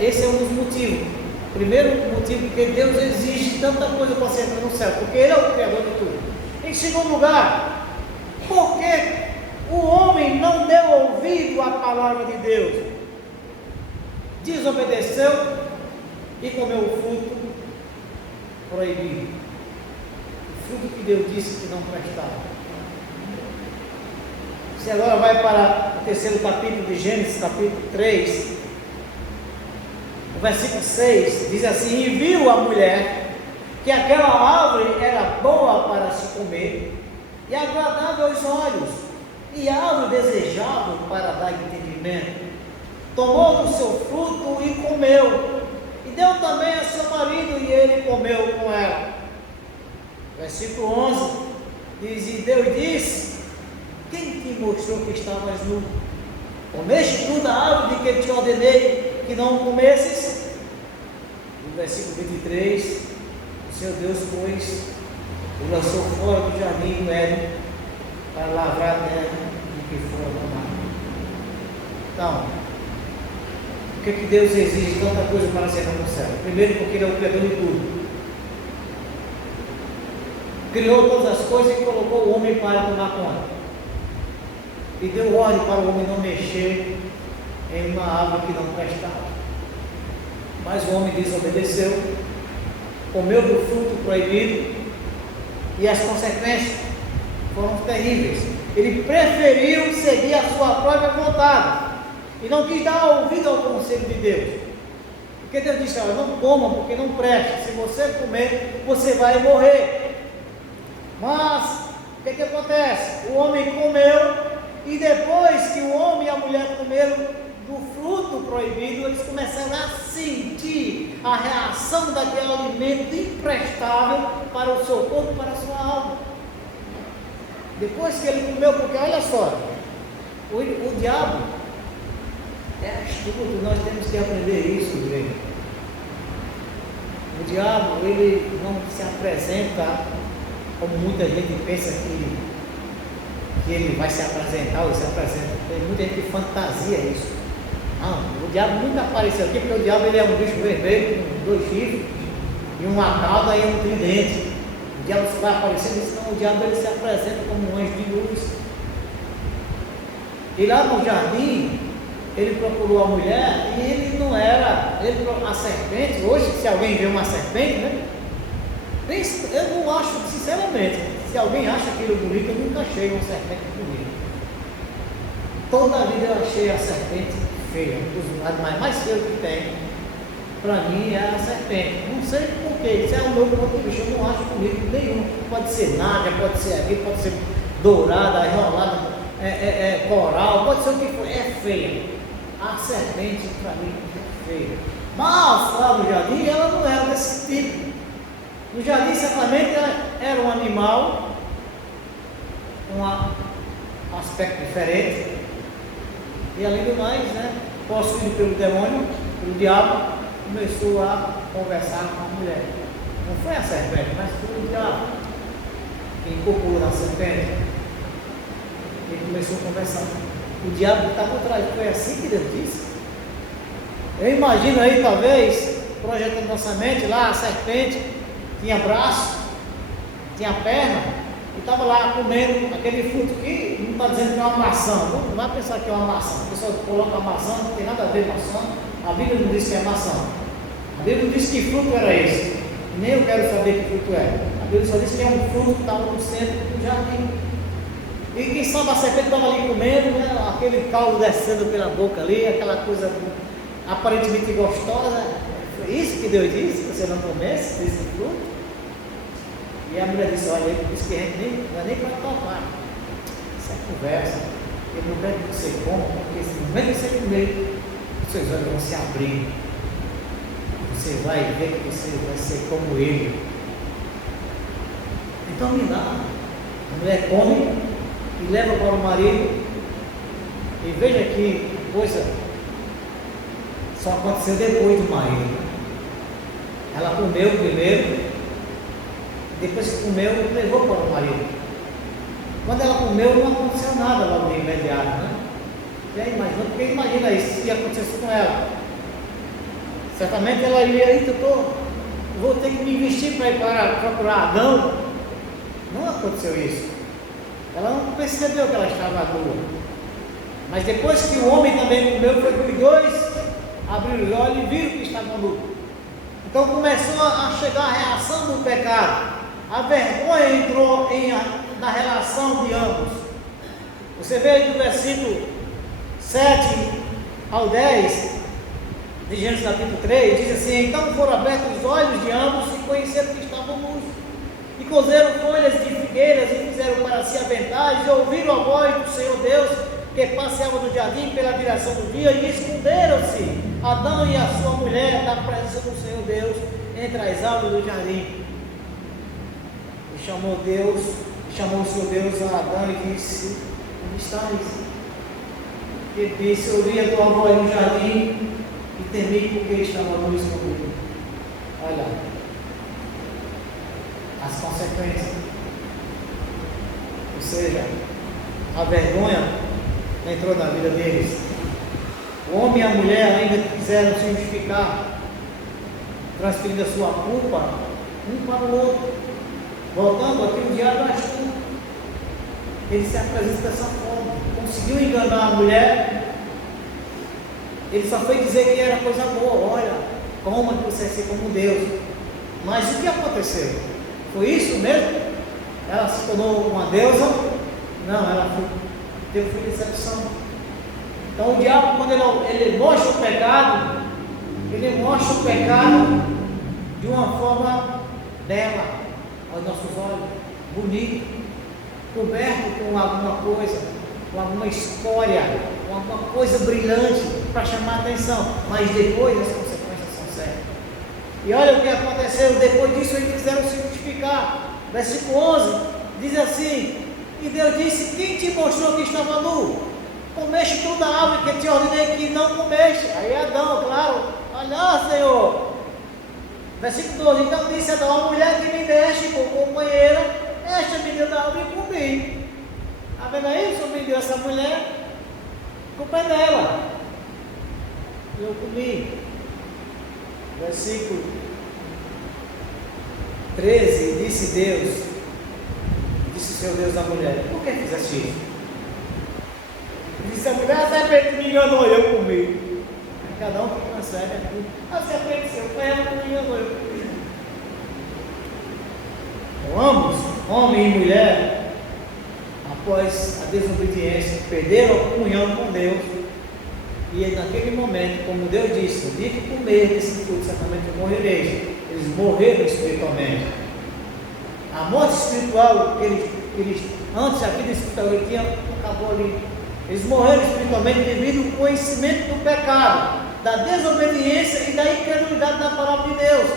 esse é um dos motivos. Primeiro motivo, porque Deus exige tanta coisa para ser no céu, porque Ele é o Criador de tudo. Em segundo lugar, porque o homem não deu ouvido à palavra de Deus, desobedeceu e comeu o fruto proibido, o fruto que Deus disse que não prestava. Você agora vai para o terceiro capítulo de Gênesis, capítulo 3, o versículo 6, diz assim: e viu a mulher que aquela árvore era boa para se comer, e agradável aos olhos, e árvore desejável para dar entendimento. Tomou do seu fruto e comeu, e deu também a seu marido, e ele comeu com ela. Versículo 11 diz: e Deus disse: quem te mostrou que estavas nu? Comeste tu da árvore de que te ordenei que não comesses? No versículo 23, o Senhor Deus, pois, o lançou fora do jardim do Éden para lavrar a terra do que fora tomado. Então, por que Deus exige tanta coisa para ser no céu? Primeiro, porque Ele é o Criador de tudo. Criou todas as coisas e colocou o homem para tomar conta. E deu ordem para o homem não mexer em uma árvore que não prestava. Mas o homem desobedeceu, comeu do fruto proibido, e as consequências foram terríveis. Ele preferiu seguir a sua própria vontade e não quis dar ouvido ao conselho de Deus. Porque Deus disse: olha, não coma porque não presta. Se você comer, você vai morrer. Mas o que acontece? O homem comeu, e depois que o homem e a mulher comeram do fruto proibido, eles começaram a sentir a reação daquele alimento imprestável para o seu corpo, para a sua alma. Depois que ele comeu, porque olha só, o diabo é astuto, nós temos que aprender isso, igreja. O diabo, ele não se apresenta como muita gente pensa que ele vai se apresentar, ou se apresenta. Tem muita gente que fantasia isso. Não, o diabo nunca apareceu aqui, porque o diabo ele é um bicho vermelho, com 2 chifres, e uma cauda e um tridente. O diabo só vai aparecer nisso, não. O diabo ele se apresenta como um anjo de luz. E lá no jardim, ele procurou a mulher, e ele não era, a serpente. Hoje, se alguém vê uma serpente, né? Eu não acho, sinceramente, se alguém acha aquilo bonito, eu nunca achei uma serpente bonita. Toda a vida eu achei a serpente feia, um dos animais mais feios que tem, para mim é a serpente. Não sei porquê, isso é o meu ponto de vista, eu não acho bonito nenhum. Pode ser nádia, pode ser aqui, pode ser dourada, enrolada, coral, pode ser o que for, é feia. A serpente para mim é feia. Mas lá no jardim ela não era desse tipo. No jardim certamente era um animal, um aspecto diferente, e além do mais, né, possuído pelo demônio, pelo diabo, começou a conversar com a mulher. Não foi a serpente, mas foi o diabo que incorporou na serpente. Ele começou a conversar. O diabo está por trás. Foi assim que Deus disse. Eu imagino aí, talvez, projetando nossa mente, lá a serpente tinha braço, tinha perna, e estava lá comendo aquele fruto que não está dizendo que é uma maçã. Não vai pensar que é uma maçã. A pessoa coloca maçã, não tem nada a ver com maçã. A Bíblia não diz que é maçã. A Bíblia não diz que fruto era esse. Nem eu quero saber que fruto é. A Bíblia só diz que é um fruto que estava no centro do jardim. E quem sabe a serpente estava ali comendo, né, aquele caldo descendo pela boca ali, aquela coisa aparentemente gostosa. Foi isso que Deus disse, que você não comesse desse fruto. E a mulher disse: olha, ele disse que a gente não é nem para tocar. Isso é conversa. Ele não quer que você coma, porque se no momento que você comer, os seus olhos vão se abrir. Você vai ver que você vai ser como ele. Então me dá. A mulher come e leva para o marido. E veja que coisa só aconteceu depois do marido. Ela comeu primeiro, depois que comeu, levou para o marido. Quando ela comeu, não aconteceu nada logo de imediato, né? Porque imagina isso, se acontecesse com ela. Certamente ela iria, vou ter que me vestir para ir para procurar Adão. Não aconteceu isso. Ela não percebeu que ela estava nua. Mas depois que o homem também comeu, foi que os dois abriram os olhos e viram que estavam nus. Então começou a chegar a reação do pecado. A vergonha entrou na relação de ambos. Você vê aí do versículo 7 ao 10 de Gênesis capítulo 3, diz assim: então foram abertos os olhos de ambos e conheceram que estavam nus. E cozeram folhas de figueiras e fizeram para si aventais, e ouviram a voz do Senhor Deus, que passeava no jardim pela direção do dia, e esconderam-se, Adão e a sua mulher, da presença do Senhor Deus, entre as árvores do jardim. E chamou o Senhor Deus a Adão e disse: onde estás? Ele disse: ouvi a tua voz no jardim e temi porque estava no escuro. Olha as consequências. Ou seja, a vergonha entrou na vida deles. O homem e a mulher ainda quiseram se justificar, transferindo a sua culpa um para o outro, voltando aqui o diabo astuto. Ele se apresenta dessa forma, conseguiu enganar a mulher. Ele só foi dizer que era coisa boa, olha, coma que você é ser como Deus. Mas o que aconteceu? Foi isso mesmo? Ela se tornou uma deusa? Não, ela teve decepção. Então o diabo, quando ele mostra o pecado, ele mostra o pecado de uma forma bela aos nossos olhos, bonito, coberto com alguma coisa, com alguma história, com alguma coisa brilhante para chamar a atenção, mas depois as consequências são sérias. E olha o que aconteceu, depois disso eles quiseram se justificar. Versículo 11 diz assim: e Deus disse: quem te mostrou que estava nu? Comeste toda a árvore que te ordenei que não comeste. Aí Adão, claro, olha, Senhor. Versículo 12: então disse Adão: a mulher que me deste como companheira, esta me deu da árvore e comi. Está vendo aí? O Senhor me deu essa mulher, a culpa é dela. Eu comi. Versículo 13: disse o Senhor Deus à mulher: por que fizeste isso? Disse a mulher: a serpente me enganou, eu comi. Cada um que transfere aqui. A serpente foi ela que me enganou, eu comi. Então, ambos, homem e mulher, após a desobediência, perderam a comunhão com Deus. E naquele momento, como Deus disse: no dia que comer desse fruto, certamente morrereis. Eles morreram espiritualmente. A morte espiritual que eles antes a vida espiritual ele tinha, acabou ali. Eles morreram espiritualmente devido ao conhecimento do pecado, da desobediência e da incredulidade na palavra de Deus.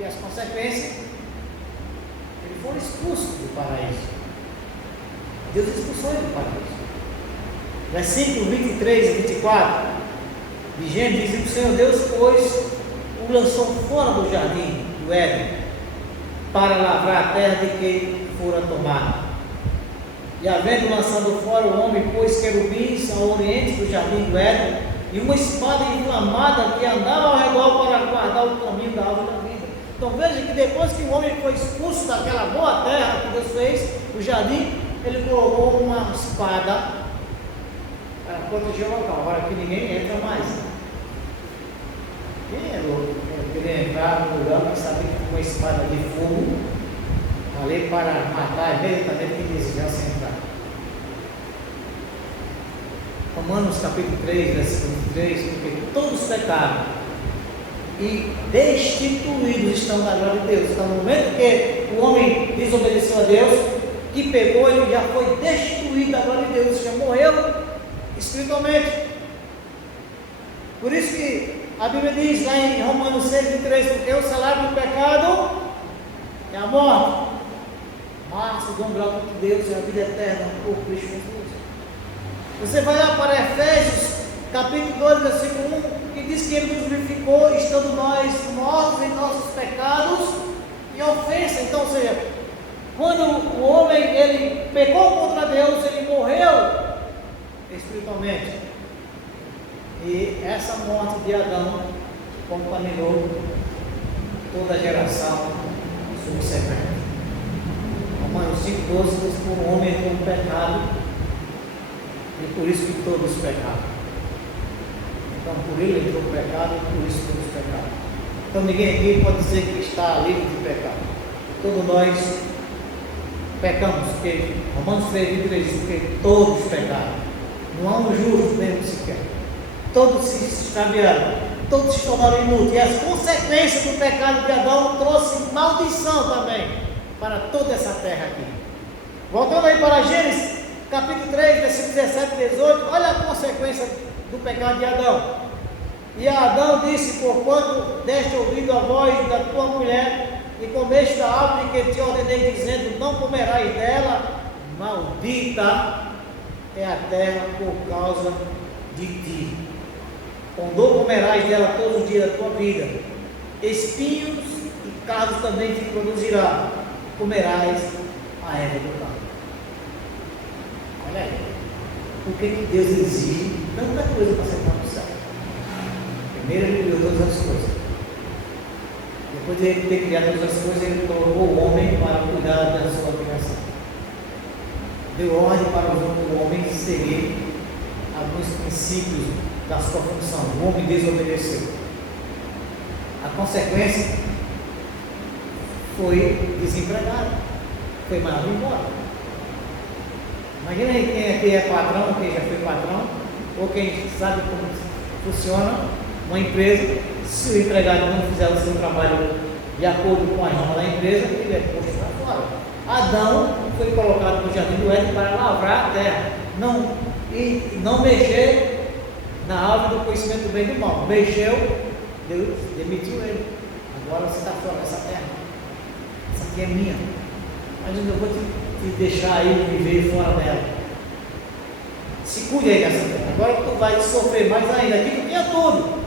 E as consequências, eles foram expulsos do paraíso. Deus expulsou ele do paraíso. Versículo 23 e 24 de Gênesis, diz que o Senhor Deus, pois, o lançou fora do jardim do Éden, para lavrar a terra de que fora tomada. E havendo lançado fora o homem, pôs querubins ao oriente do jardim do Éden, e uma espada inflamada que andava ao redor para guardar o caminho da árvore da vida. Então veja que depois que o homem foi expulso daquela boa terra que Deus fez, o jardim, ele colocou uma espada para proteger o local, para que ninguém entra mais. Quem é louco? Eu queria entrar no lugar para saber que uma espada de fogo ali para matar imediatamente quem desejasse entrar. Romanos capítulo 3, versículo 3: porque todos pecaram e destituídos estão da glória de Deus. Então, no momento que o homem desobedeceu a Deus, que pegou, ele já foi destituído da glória de Deus, já morreu espiritualmente. Por isso que a Bíblia diz lá em Romanos 6:23: porque o salário do pecado é a morte, mas o dom gratuito de Deus é a vida eterna por Cristo Jesus. Você vai lá para Efésios capítulo 2, versículo 1, que diz que Ele nos vivificou, estando nós mortos em nossos pecados e ofensas. Então, ou seja, quando o homem ele pecou contra Deus, ele morreu espiritualmente. E essa morte de Adão contaminou toda a geração subsequente. Romanos 5:12 diz que o homem entrou no pecado e por isso que todos pecaram. Então por ele entrou o pecado e por isso todos pecaram. Então ninguém aqui pode dizer que está livre de pecado. Todos nós pecamos, porque Romanos 3:23 diz que todos pecaram. Não há um justo mesmo sequer. Todos se extraviaram, todos se tornaram inúteis. E as consequências do pecado de Adão trouxe maldição também. para toda essa terra aqui. Voltando aí para Gênesis, capítulo 3, versículos 17 e 18, olha a consequência do pecado de Adão. E Adão disse: porquanto deste ouvido a voz da tua mulher, e comeste da árvore que te ordenei, dizendo: não comerás dela, maldita é a terra por causa de ti. Quando comerás dela todos os dias da tua vida, espinhos e cardos também te produzirá, comerás a erva do campo. Olha aí, por que Deus exige tanta coisa para sentar no céu? Primeiro ele criou todas as coisas, depois de ele ter criado todas as coisas, ele colocou o homem para cuidar da sua criação, deu ordem para o homem seguir alguns princípios da sua função. O homem desobedeceu. A consequência foi desempregado, foi mandado embora. Imagina aí quem aqui é patrão, quem já foi patrão, ou quem sabe como funciona uma empresa. Se o empregado não fizer o seu trabalho de acordo com a norma da empresa, ele é posto para fora. Adão foi colocado no jardim do Éden para lavrar a terra, e não mexer na árvore do conhecimento do bem e do mal. Mexeu, Deus demitiu ele. Agora você está fora dessa terra. Essa aqui é minha. Mas eu vou te deixar aí viver fora dela. Se cuide aí dessa terra. Agora tu vai sofrer mais ainda. Aqui tu tinha tudo.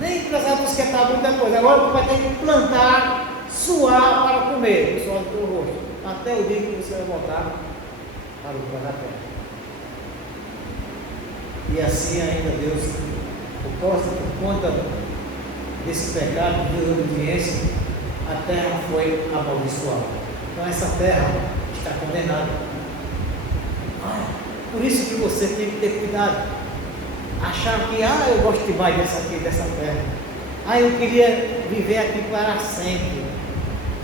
Nem precisava buscar muita coisa. Agora tu vai ter que plantar, suar para comer o suor do teu rosto, até o dia que você vai voltar para o pó da terra. E assim ainda Deus, por conta desse pecado de desobediência, a terra foi amaldiçoada. Então essa terra está condenada. Por isso que você tem que ter cuidado. Achar que, eu gosto demais dessa terra. Eu queria viver aqui para sempre.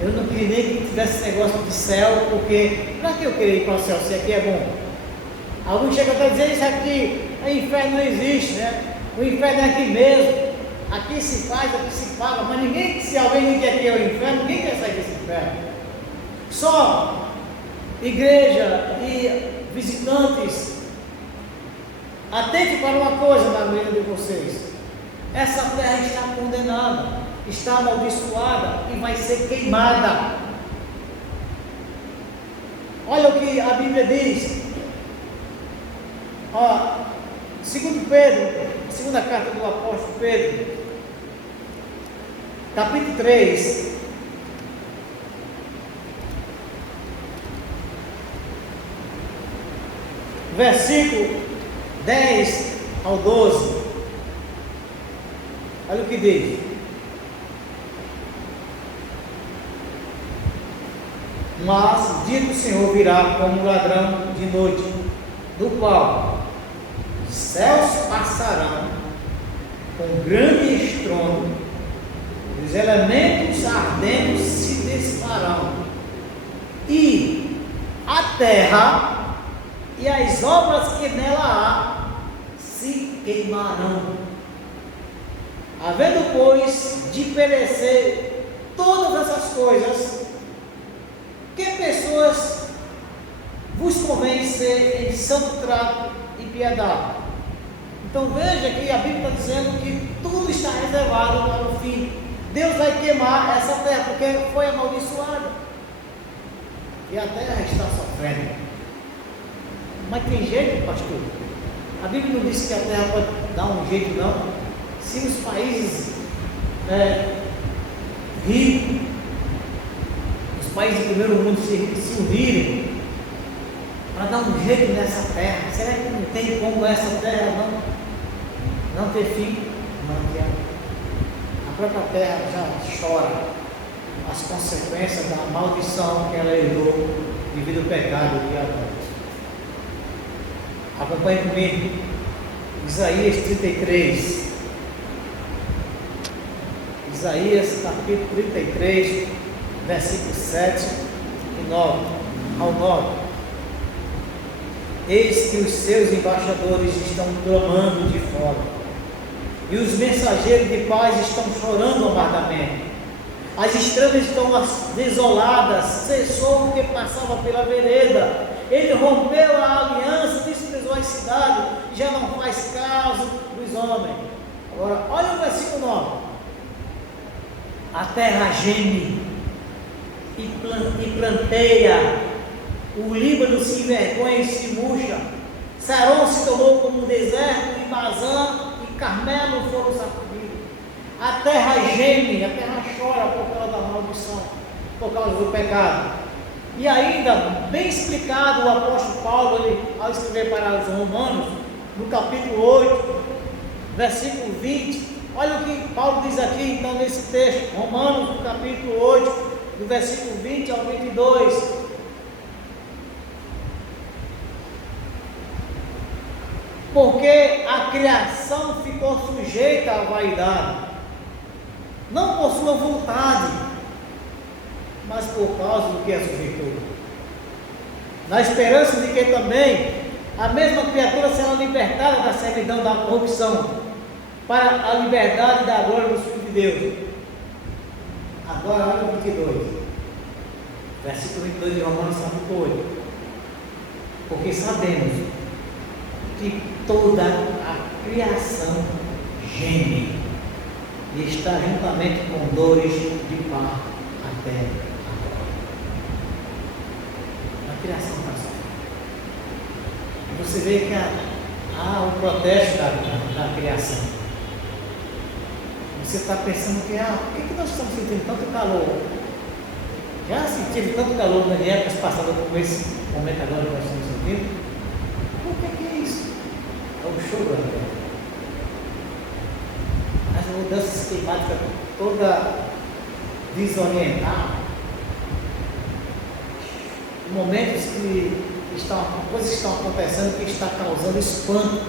Eu não queria nem que tivesse esse negócio de céu, porque para que eu queria ir para o céu se aqui é bom? Alguns chegam até a dizer: isso aqui, o inferno não existe, né? O inferno é aqui mesmo. Aqui se faz, aqui se paga. Mas ninguém, se alguém diz que aqui é o inferno, ninguém quer sair desse inferno. Só igreja e visitantes. Atente para uma coisa na vida de vocês: essa terra está condenada, está amaldiçoada e vai ser queimada. Olha o que a Bíblia diz. Segundo Pedro, segunda carta do apóstolo Pedro, capítulo 3, versículo 10 ao 12, olha o que diz: mas o dia do Senhor virá como um ladrão de noite, do qual os céus passarão com grande estrondo, e os elementos ardendo se desfarão, e a terra e as obras que nela há se queimarão. Havendo, pois, de perecer todas essas coisas, que pessoas vos convém ser em santo trato e piedade? Então veja que a Bíblia está dizendo que tudo está reservado para o fim. Deus vai queimar essa terra, porque foi amaldiçoada, e a terra está sofrendo. Mas tem jeito, pastor? A Bíblia não disse que a terra pode dar um jeito, não. Se os países ricos, os países do primeiro mundo se unirem para dar um jeito nessa terra, será que não tem como essa terra não ter fim? Não tem. A própria terra já chora as consequências da maldição que ela herdou devido ao pecado de Adão. Acompanhe comigo, Isaías 33, Isaías capítulo 33, versículos 7 e 9 ao 9. Eis que os seus embaixadores estão clamando de fora, e os mensageiros de paz estão chorando amargamente. As estradas estão desoladas, cessou o que passava pela vereda. Ele rompeu a aliança, desprezou a cidade, já não faz caso dos homens. Agora, olha o versículo 9. A terra geme e planteia, o Líbano se envergonha e se murcha, Saron se tornou como um deserto, e Bazã e Carmelo foram sacudidos. A terra geme, a terra chora por causa da maldição, por causa do pecado. E ainda, bem explicado, o apóstolo Paulo, ele, ao escrever para os Romanos, no capítulo 8, versículo 20, olha o que Paulo diz aqui, então, nesse texto, Romanos, no capítulo 8, do versículo 20 ao 22. Porque a criação ficou sujeita à vaidade, não por sua vontade, mas por causa do que a sujeitou, na esperança de que também a mesma criatura será libertada da servidão da corrupção, para a liberdade da glória do Filho de Deus. Agora olha o 22, versículo 22 de Romanos capítulo 8. Porque sabemos que toda a criação geme e está juntamente com dores de parto até agora. A criação passou. Você vê que há um protesto da criação. Você está pensando que, por que nós estamos sentindo tanto calor? Já sentimos tanto calor nas épocas passadas como esse momento agora que nós estamos sentindo? Por que é isso? É o choro da terra. As mudanças climáticas toda desorientada. Momentos coisas que estão acontecendo que está causando espanto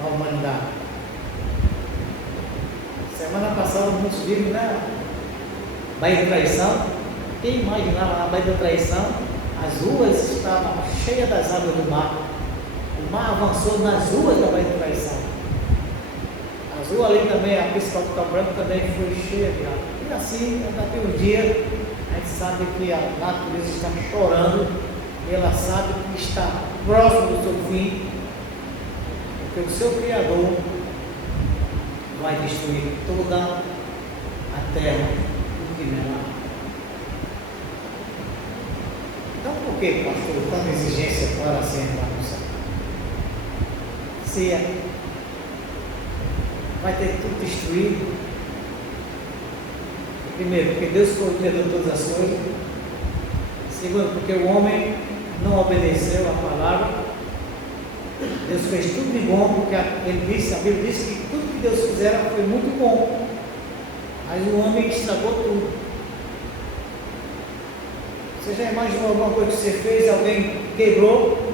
na humanidade. Semana passada muitos viram, né? Baía da Traição. Quem imaginava na Baía da Traição, as ruas estavam cheias das águas do mar. O mar avançou nas ruas da Baía da Traição. As ruas ali também, a principal do Cabo Branco também foi cheia de água. E assim, daqui um dia, a gente sabe que a natureza está chorando, e ela sabe que está próximo do seu fim, porque o seu Criador vai destruir toda a terra do que nela. Então, por que, pastor, tanta exigência para ser entrar no céu? Se vai ter tudo destruído. Primeiro, porque Deus foi o criador de todas as coisas. Segundo, porque o homem não obedeceu a palavra. Deus fez tudo de bom, porque ele disse, a Bíblia diz que tudo que Deus fizera foi muito bom, mas o homem estragou tudo. Você já imaginou alguma coisa que você fez, alguém quebrou?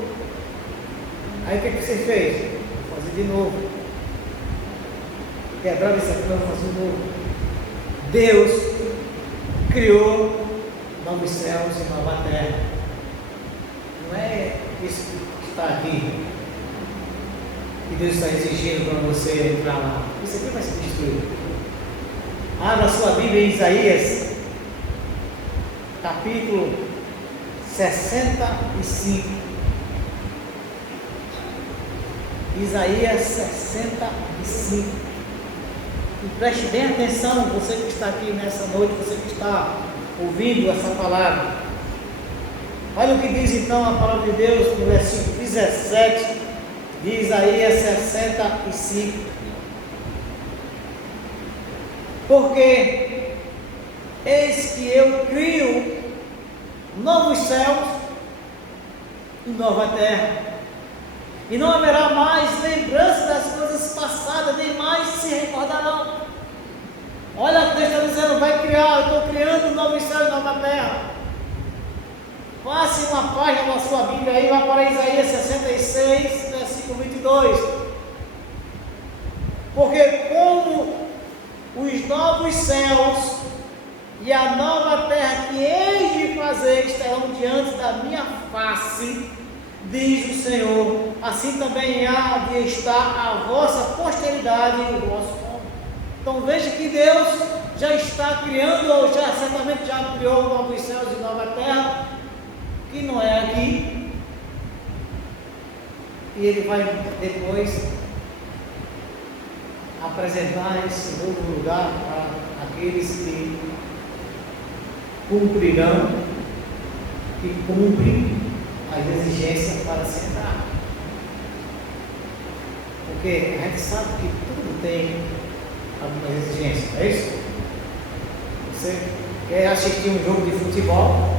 Aí o que você fez? Vou fazer de novo. Quebrava isso aqui, vamos fazer de novo. Deus criou novos céus e nova terra. Não é isso que está aqui que Deus está exigindo para você entrar lá. Isso aqui vai ser destruído. Abra sua Bíblia em Isaías, capítulo 65. Isaías 65. E preste bem atenção, você que está aqui nessa noite, você que está ouvindo essa palavra. Olha o que diz então a palavra de Deus no versículo 17 de Isaías 65. Porque eis que eu crio novos céus e nova terra, e não haverá mais lembrança das coisas passadas, nem mais se recordarão. Olha, Deus está dizendo, vai criar, eu estou criando um novo céu e nova terra. Passe uma página na sua Bíblia aí, vai para Isaías 66, versículo 22. Porque como os novos céus e a nova terra que hei de fazer estarão diante da minha face, diz o Senhor, assim também há de estar a vossa posteridade e o vosso nome. Então veja que Deus já está criando, ou já certamente já criou novos céus e nova terra, que não é aqui, e Ele vai depois apresentar esse novo lugar para aqueles que cumprirão, que cumprem as exigências para se entrar. Porque a gente sabe que tudo tem algumas exigências, não é isso? Você quer assistir um jogo de futebol,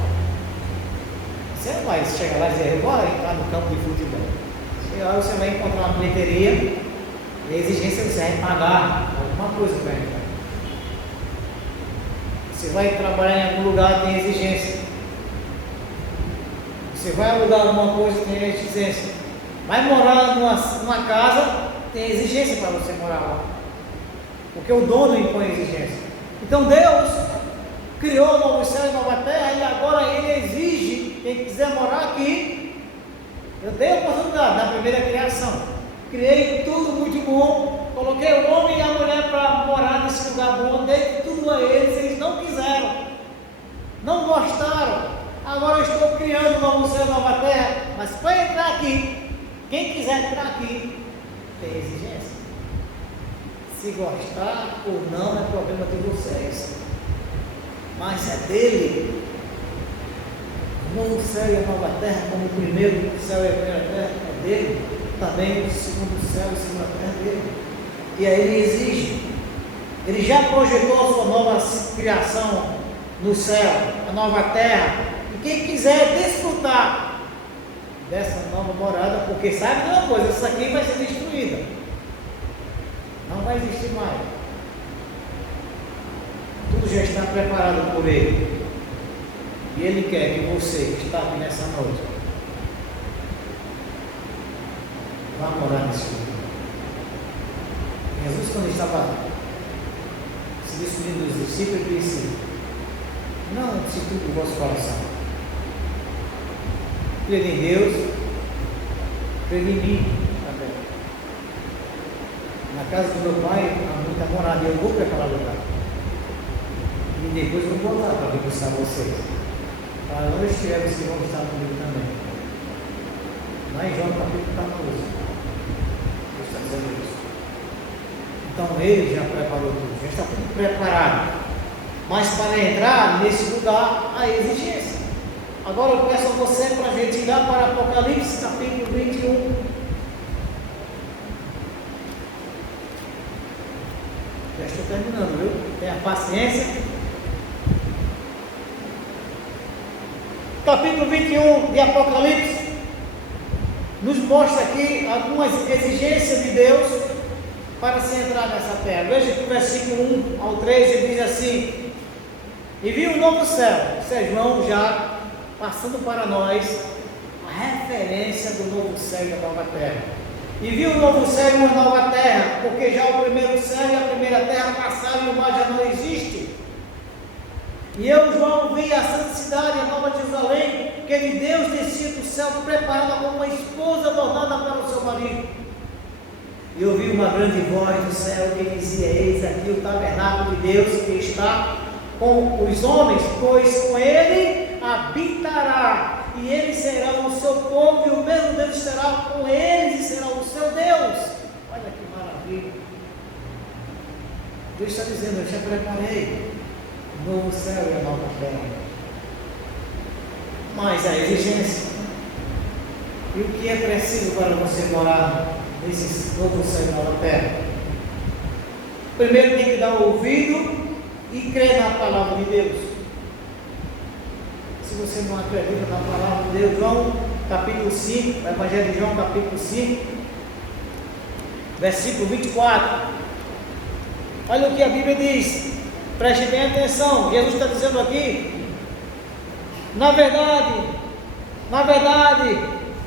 você não vai chegar lá e dizer, eu vou entrar no campo de futebol. Chegar lá, você vai encontrar uma bilheteria, e a exigência é você vai pagar alguma coisa para entrar. Você vai trabalhar em algum lugar, tem exigência. Você vai alugar alguma coisa, tem exigência. Vai morar numa casa, tem exigência para você morar lá. Porque o dono impõe exigência. Então Deus criou o novo céu e nova terra, e agora Ele exige, quem quiser morar aqui, eu dei a oportunidade na primeira criação. Criei tudo muito bom, coloquei o homem e a mulher para morar nesse lugar bom, dei tudo a eles não quiseram, não gostaram. Agora eu estou criando um novo céu e nova terra, mas para entrar aqui, quem quiser entrar aqui, tem exigência. Se gostar ou não é problema de vocês, mas é dele. O novo céu e a nova terra, como o primeiro céu e a primeira terra é dele, também o segundo céu e a segunda terra é dele. E aí Ele exige. Ele já projetou a sua nova criação no céu, a nova terra. E quem quiser desfrutar dessa nova morada, porque sabe de uma coisa, isso aqui vai ser destruída, não vai existir mais. Tudo já está preparado por Ele, e Ele quer que você que está aqui nessa noite vá morar nesse lugar. Jesus, quando estava se despedindo dos discípulos, ele disse: não se turbe o vosso coração, crede em Deus, crede em mim também. Na casa do meu pai há muita morada, e eu vou preparar o lugar. E depois eu vou voltar para vir buscar vocês. Para onde estivermos, que vão estar comigo também. Lá em João capítulo 14. Deus está dizendo isso. Então Ele já preparou tudo, já está tudo preparado. Mas para entrar nesse lugar, há exigência. Agora eu peço a você para a gente ir lá para Apocalipse capítulo 21. Já estou terminando, viu? Tenha paciência. Capítulo 21 de Apocalipse nos mostra aqui algumas exigências de Deus para se entrar nessa terra. Veja que o versículo 1 ao 3 ele diz assim: e vi um novo céu. Isso é João já passando para nós a referência do novo céu e da nova terra. E vi um novo céu e uma nova terra, porque já o primeiro céu e a primeira terra passaram e o mar já não existe. E eu, João, vi a santa cidade, a nova Jerusalém, que de Deus descia do céu, preparada como uma esposa adornada para o seu marido. E ouvi uma grande voz do céu que dizia: eis aqui o tabernáculo de Deus que está com os homens, pois com Ele habitará, e eles serão o seu povo, e o mesmo Deus será com eles, e será o seu Deus. Olha que maravilha! Deus está dizendo: eu já preparei o novo céu e a nova terra. Mas a exigência, e o que é preciso para você morar nesse novo céu e nova terra? Primeiro tem que dar ouvido e crer na palavra de Deus. Se você não acredita na palavra de Deus, João capítulo 5, Evangelho de João capítulo 5, versículo 24, olha o que a Bíblia diz, preste bem atenção. Jesus está dizendo aqui: na verdade,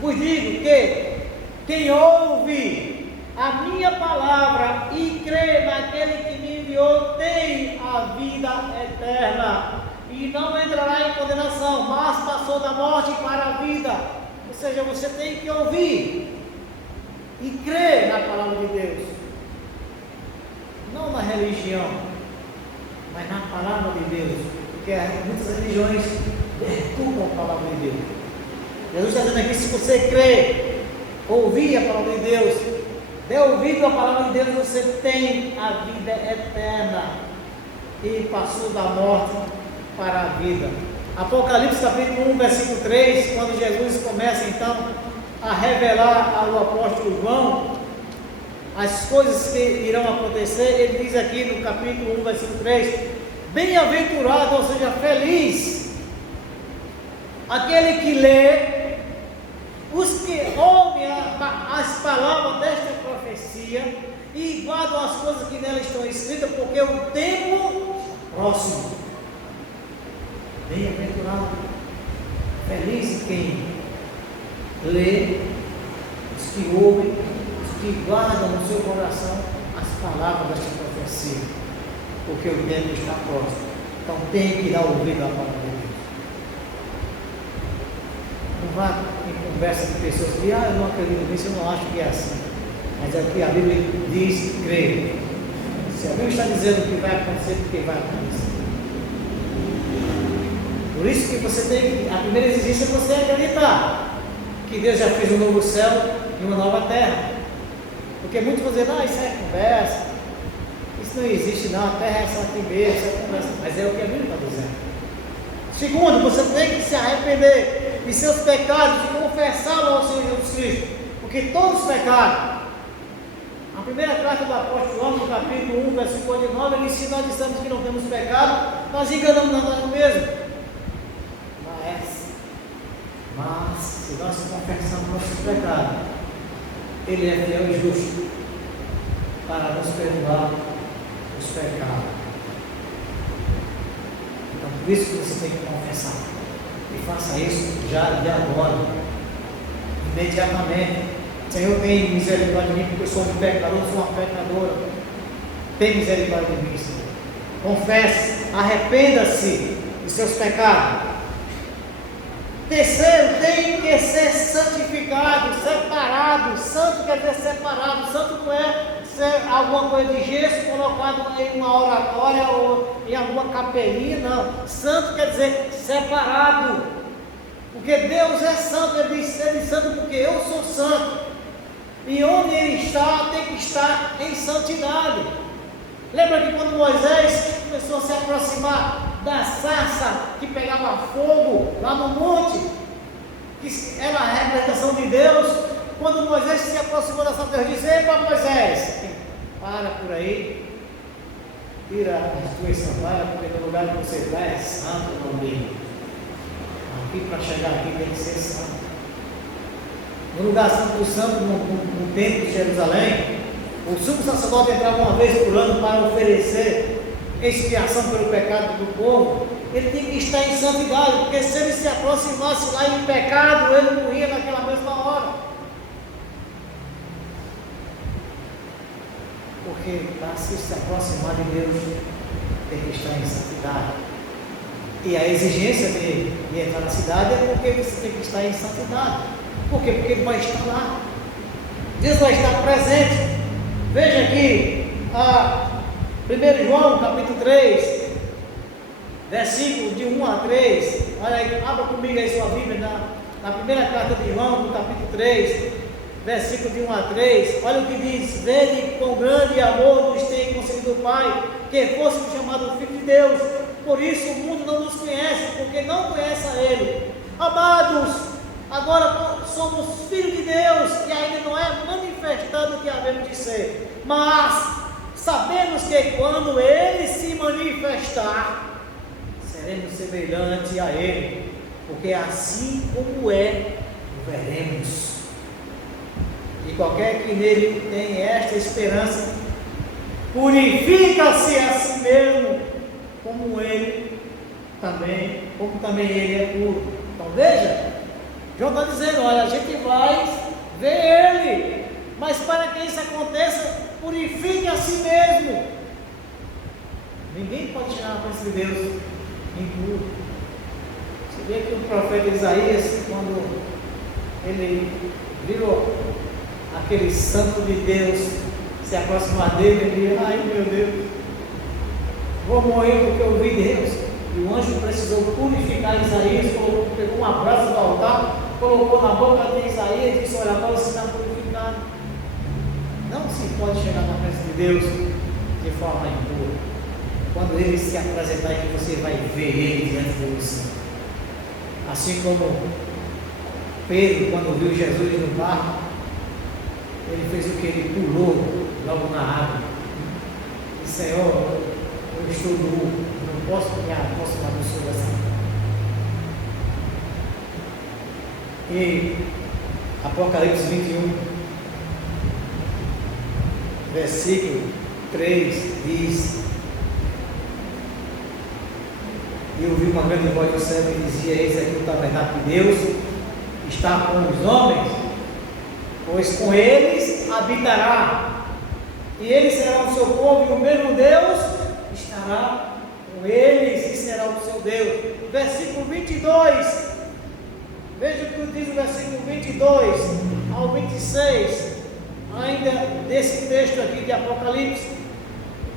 vos digo que quem ouve a minha palavra e crê naquele que me enviou tem a vida eterna, e não entrará em condenação, mas passou da morte para a vida. Ou seja, você tem que ouvir e crer na palavra de Deus, não na religião, mas na palavra de Deus, porque muitas religiões perturbam a palavra de Deus. Jesus está dizendo aqui: se você crê, ouvir a palavra de Deus, der ouvido à palavra de Deus, você tem a vida eterna e passou da morte para a vida. Apocalipse capítulo 1, versículo 3, quando Jesus começa então a revelar ao apóstolo João as coisas que irão acontecer, ele diz aqui no capítulo 1, versículo 3: bem-aventurado, ou seja, feliz, aquele que lê, os que ouvem as palavras desta profecia e guardam as coisas que nela estão escritas, porque o tempo está próximo. Bem-aventurado, feliz quem lê, os que ouvem, os que guardam no seu coração as palavras desta profecia, porque o tempo está próximo. Então tem que dar ouvido à palavra de Deus. Não vá em conversa de pessoas que eu não acredito nisso, eu não acho que é assim. Mas é o que a Bíblia diz, crê. Se a Bíblia está dizendo que vai acontecer, porque vai acontecer. Por isso que você tem, a primeira exigência é você acreditar que Deus já fez um novo céu e uma nova terra. Porque muitos vão dizer: isso é conversa, isso não existe não, a terra é só aqui mesmo, isso é conversa. Mas é o que a Bíblia está dizendo. Segundo, você tem que se arrepender de seus pecados e confessá-lo ao Senhor Jesus Cristo, porque todos pecaram. A primeira carta do apóstolo João, no capítulo 1, versículo 9, ele diz: se nós dissemos que não temos pecado, nós enganamos a nós mesmos. Mas se nós confessarmos nossos pecados, Ele é fiel e justo para nos perdoar os pecados. Então, por isso que você tem que confessar. E faça isso já de agora, imediatamente. Senhor, tem misericórdia de mim, porque eu sou um pecador, sou uma pecadora. Tem misericórdia de mim, Senhor. Confesse, arrependa-se de seus pecados. Terceiro, tem que ser santificado, separado. Santo quer dizer separado. Santo não é ser alguma coisa de gesso colocado em uma oratória ou em alguma capelinha, não. Santo quer dizer separado. Porque Deus é santo, Ele diz: Ele é santo porque eu sou santo. E onde Ele está, tem que estar em santidade. Lembra que quando Moisés começou a se aproximar da sarça que pegava fogo lá no monte, que era a representação de Deus, quando Moisés se aproximou da sarça, Deus disse: epa, Moisés, para por aí, tira as tuas sandálias, porque no lugar que você está é santo, meu amigo. Aqui, para chegar aqui, tem que ser santo. No lugar santo do santo, no templo de Jerusalém, o sumo sacerdote entrava uma vez por ano para oferecer expiação pelo pecado do povo. Ele tinha que estar em santidade, porque se ele se aproximasse lá em pecado, ele morria naquela mesma hora. Porque para se aproximar de Deus, tem que estar em santidade. E a exigência de entrar na cidade é porque você tem que estar em santidade. Por quê? Porque Ele vai estar lá. Deus vai estar presente. Veja aqui, 1 João capítulo 3, versículo de 1 a 3. Olha aí, abra comigo aí sua Bíblia na primeira carta de João, no capítulo 3, versículo de 1 a 3. Olha o que diz: vede quão grande amor nos tem concedido o Pai, que fôssemos chamados filhos de Deus. Por isso o mundo não nos conhece, porque não conhece a Ele. Amados, agora somos filhos de Deus e ainda não é manifestado o que havemos de ser. Mas sabemos que quando Ele se manifestar, seremos semelhantes a Ele, porque assim como é, o veremos. E qualquer que nele tem esta esperança, purifica-se a si mesmo, como também Ele é puro. Então veja, João está dizendo: olha, a gente vai ver Ele, mas para que isso aconteça, purifique a si mesmo. Ninguém pode tirar a presença de Deus impuro. Você vê que o profeta Isaías, quando ele viu aquele santo de Deus se aproximar dele, ele disse: ai meu Deus, Vou morrer porque eu vi Deus. E o anjo precisou purificar Isaías, pegou uma brasa do altar, colocou na boca de Isaías e disse: olha, agora você está purificado. Não se pode chegar na presença de Deus de forma impura. Quando Ele se apresentar aqui, você vai ver Ele diante de você. Assim como Pedro, quando viu Jesus no barco, ele fez o que? Ele pulou logo na água. E Senhor, eu estou nu, não posso me aproximar do Senhor dessa água. E Apocalipse 21, versículo 3 diz: e eu ouvi uma grande voz do céu que dizia: eis aqui o tabernáculo de Deus está com os homens, pois com eles habitará, e eles serão o seu povo, e o mesmo Deus estará com eles e será o seu Deus. Versículo 22, veja o que diz o versículo 22 ao 26, ainda desse texto aqui de Apocalipse: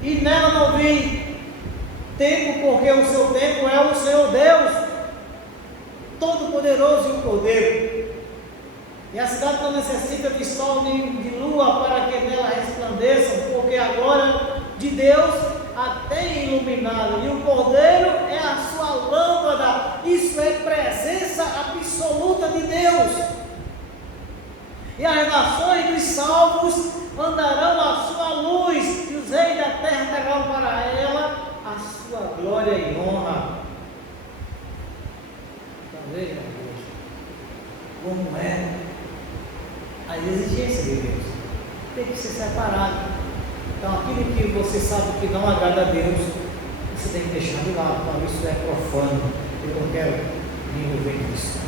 e nela não vi tempo, porque o seu tempo é o Senhor Deus Todo-Poderoso e o Cordeiro. E a cidade não necessita de sol nem de lua para que nela resplandeçam, porque a glória de Deus a tem iluminado, e o Cordeiro é a sua lâmpada. Isso é presença absoluta de Deus. E as nações dos salvos andarão à sua luz, e os reis da terra terão para ela a sua glória e honra. Então veja, como é a exigência de Deus. Tem que ser separado. Então aquilo que você sabe que não agrada a Deus, você tem que deixar de lado. Então isso é profano. Eu não quero me envolver nisso.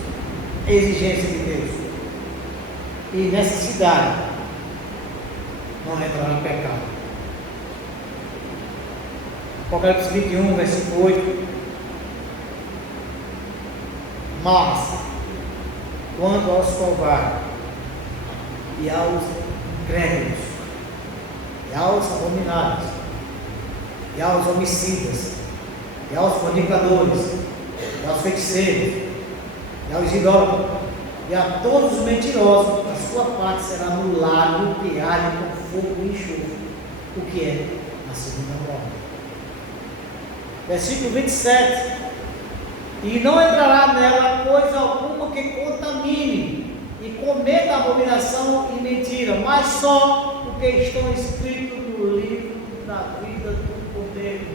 É exigência de Deus. E nessa cidade não entrará em pecado. Apocalipse 21, versículo 8: mas quanto aos covardes e aos incrédulos, e aos abomináveis, e aos homicidas, e aos fornicadores, e aos feiticeiros, e aos idólatras, e a todos os mentirosos, a sua parte será no lago que arde com fogo e enxofre, o que é a segunda morte. Versículo 27: e não entrará nela coisa alguma que contamine e cometa abominação e mentira, mas só o que estão escritos no livro da vida do Cordeiro.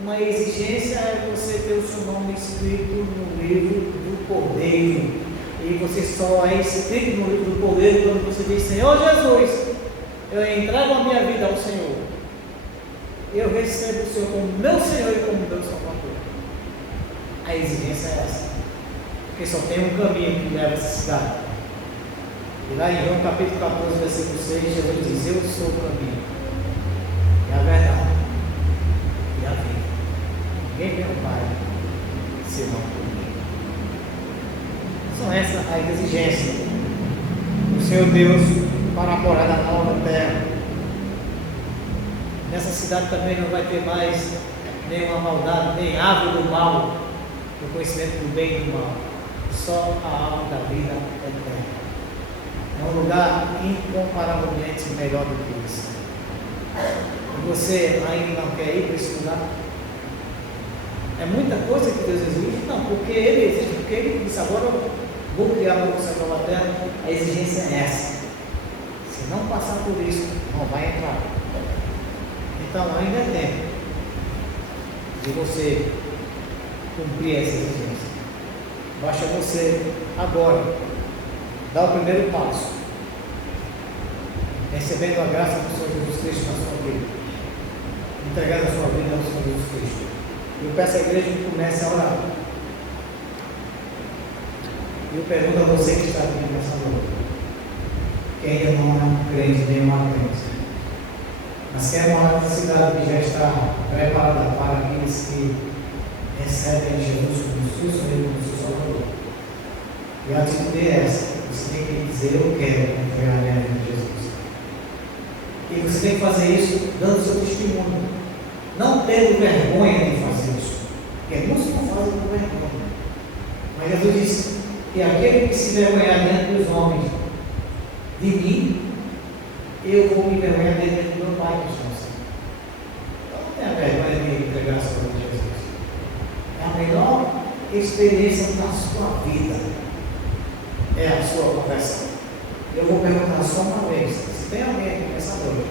Uma exigência é você ter o seu nome escrito no livro do Cordeiro. E você só é escrito no livro do Cordeiro quando você diz: Senhor Jesus, eu entrego a minha vida ao Senhor. Eu recebo o Senhor como meu Senhor e como meu Salvador. A exigência é essa. Porque só tem um caminho que leva a essa cidade. E lá em João capítulo 14, versículo 6, Jesus diz: eu sou o caminho, e a verdade, e a vida. Ninguém vem ao Pai senão por mim. São essas as exigências do Senhor Deus para a morada da nova terra. Nessa cidade também não vai ter mais nenhuma maldade, nem árvore do mal, o conhecimento do bem e do mal. Só a árvore da vida eterna. É um lugar incomparavelmente melhor do que isso. E você ainda não quer ir para esse lugar? É muita coisa que Deus exige? Não, porque Ele exige, porque Ele disse: agora eu vou criar para você a nova terra. A exigência é essa. Se não passar por isso, não vai entrar. Então ainda é tempo de você cumprir essa exigência. Basta você agora dar o primeiro passo, recebendo a graça do Senhor Jesus Cristo na sua vida, entregando a sua vida ao Senhor Jesus Cristo. Eu peço à igreja que comece a orar. E eu pergunto a você que está aqui nessa noite, que ainda não é um crente, nem uma crente, mas quer morar nessa cidade que já está preparada para aqueles que recebem Jesus como seu Senhor e como seu Salvador. E a atitude é essa: você tem que dizer: eu quero entregar a minha vida a Jesus. E você tem que fazer isso dando seu testemunho. não tendo vergonha de fazer isso, porque muitos não fazem com vergonha. Mas Jesus disse que aquele que se vergonhar diante dos homens de mim, eu vou me vergonhar diante do meu Pai que está no céu. Então não tenha vergonha de entregar a sua vida a Jesus. É a melhor experiência da sua vida, é a sua conversão. Eu vou perguntar só uma vez, se tem alguém aqui nessa noite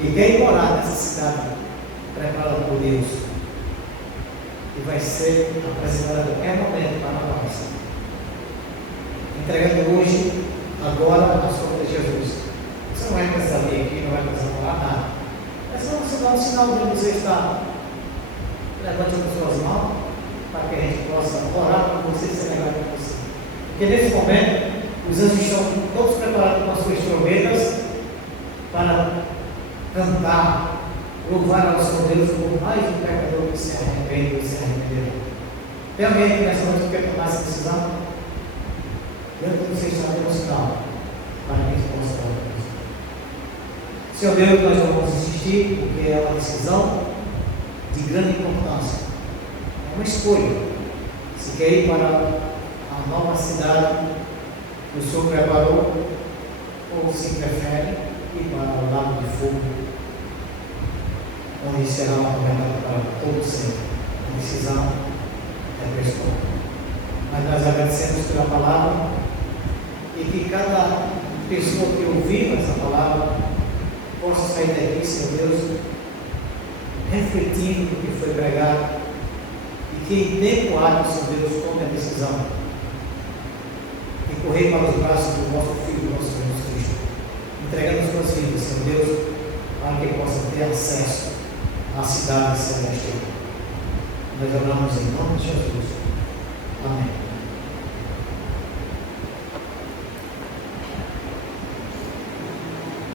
que quer ir morar nessa cidade preparada por Deus, que vai ser apresentada a qualquer momento para a nossa, entregando hoje, agora, nas contas de Jesus. Você não vai precisar vir aqui, não vai precisar falar nada. É só você dar um sinal de você estar. Levante as suas mãos para que a gente possa orar por você e ser legal com você. Porque nesse momento, os anjos estão todos preparados com as suas trombetas para cantar, louvar ao Senhor Deus por mais um pecador que se arrepende e se arrependerá. Tem alguém que nessa noite quer tomar essa decisão? Eu que você está dando um sinal para que a gente possa orar por isso. Senhor Deus, nós não vamos insistir, porque é uma decisão de grande importância. É uma escolha. Se quer ir para a nova cidade que o Senhor preparou, ou se prefere ir para o lago de fogo, onde será uma verdade para todo sempre. A decisão é pessoal. Mas nós agradecemos pela palavra e que cada pessoa que ouviu essa palavra possa sair daqui, Senhor Deus, refletindo no que foi pregado e que em tempo hábil, Senhor Deus, tome a decisão e correr para os braços do nosso Filho, nosso Senhor Jesus Cristo, entregando suas vidas, Senhor Deus, para que possa ter acesso à cidade celestial. Nós oramos em nome de Jesus. Amém.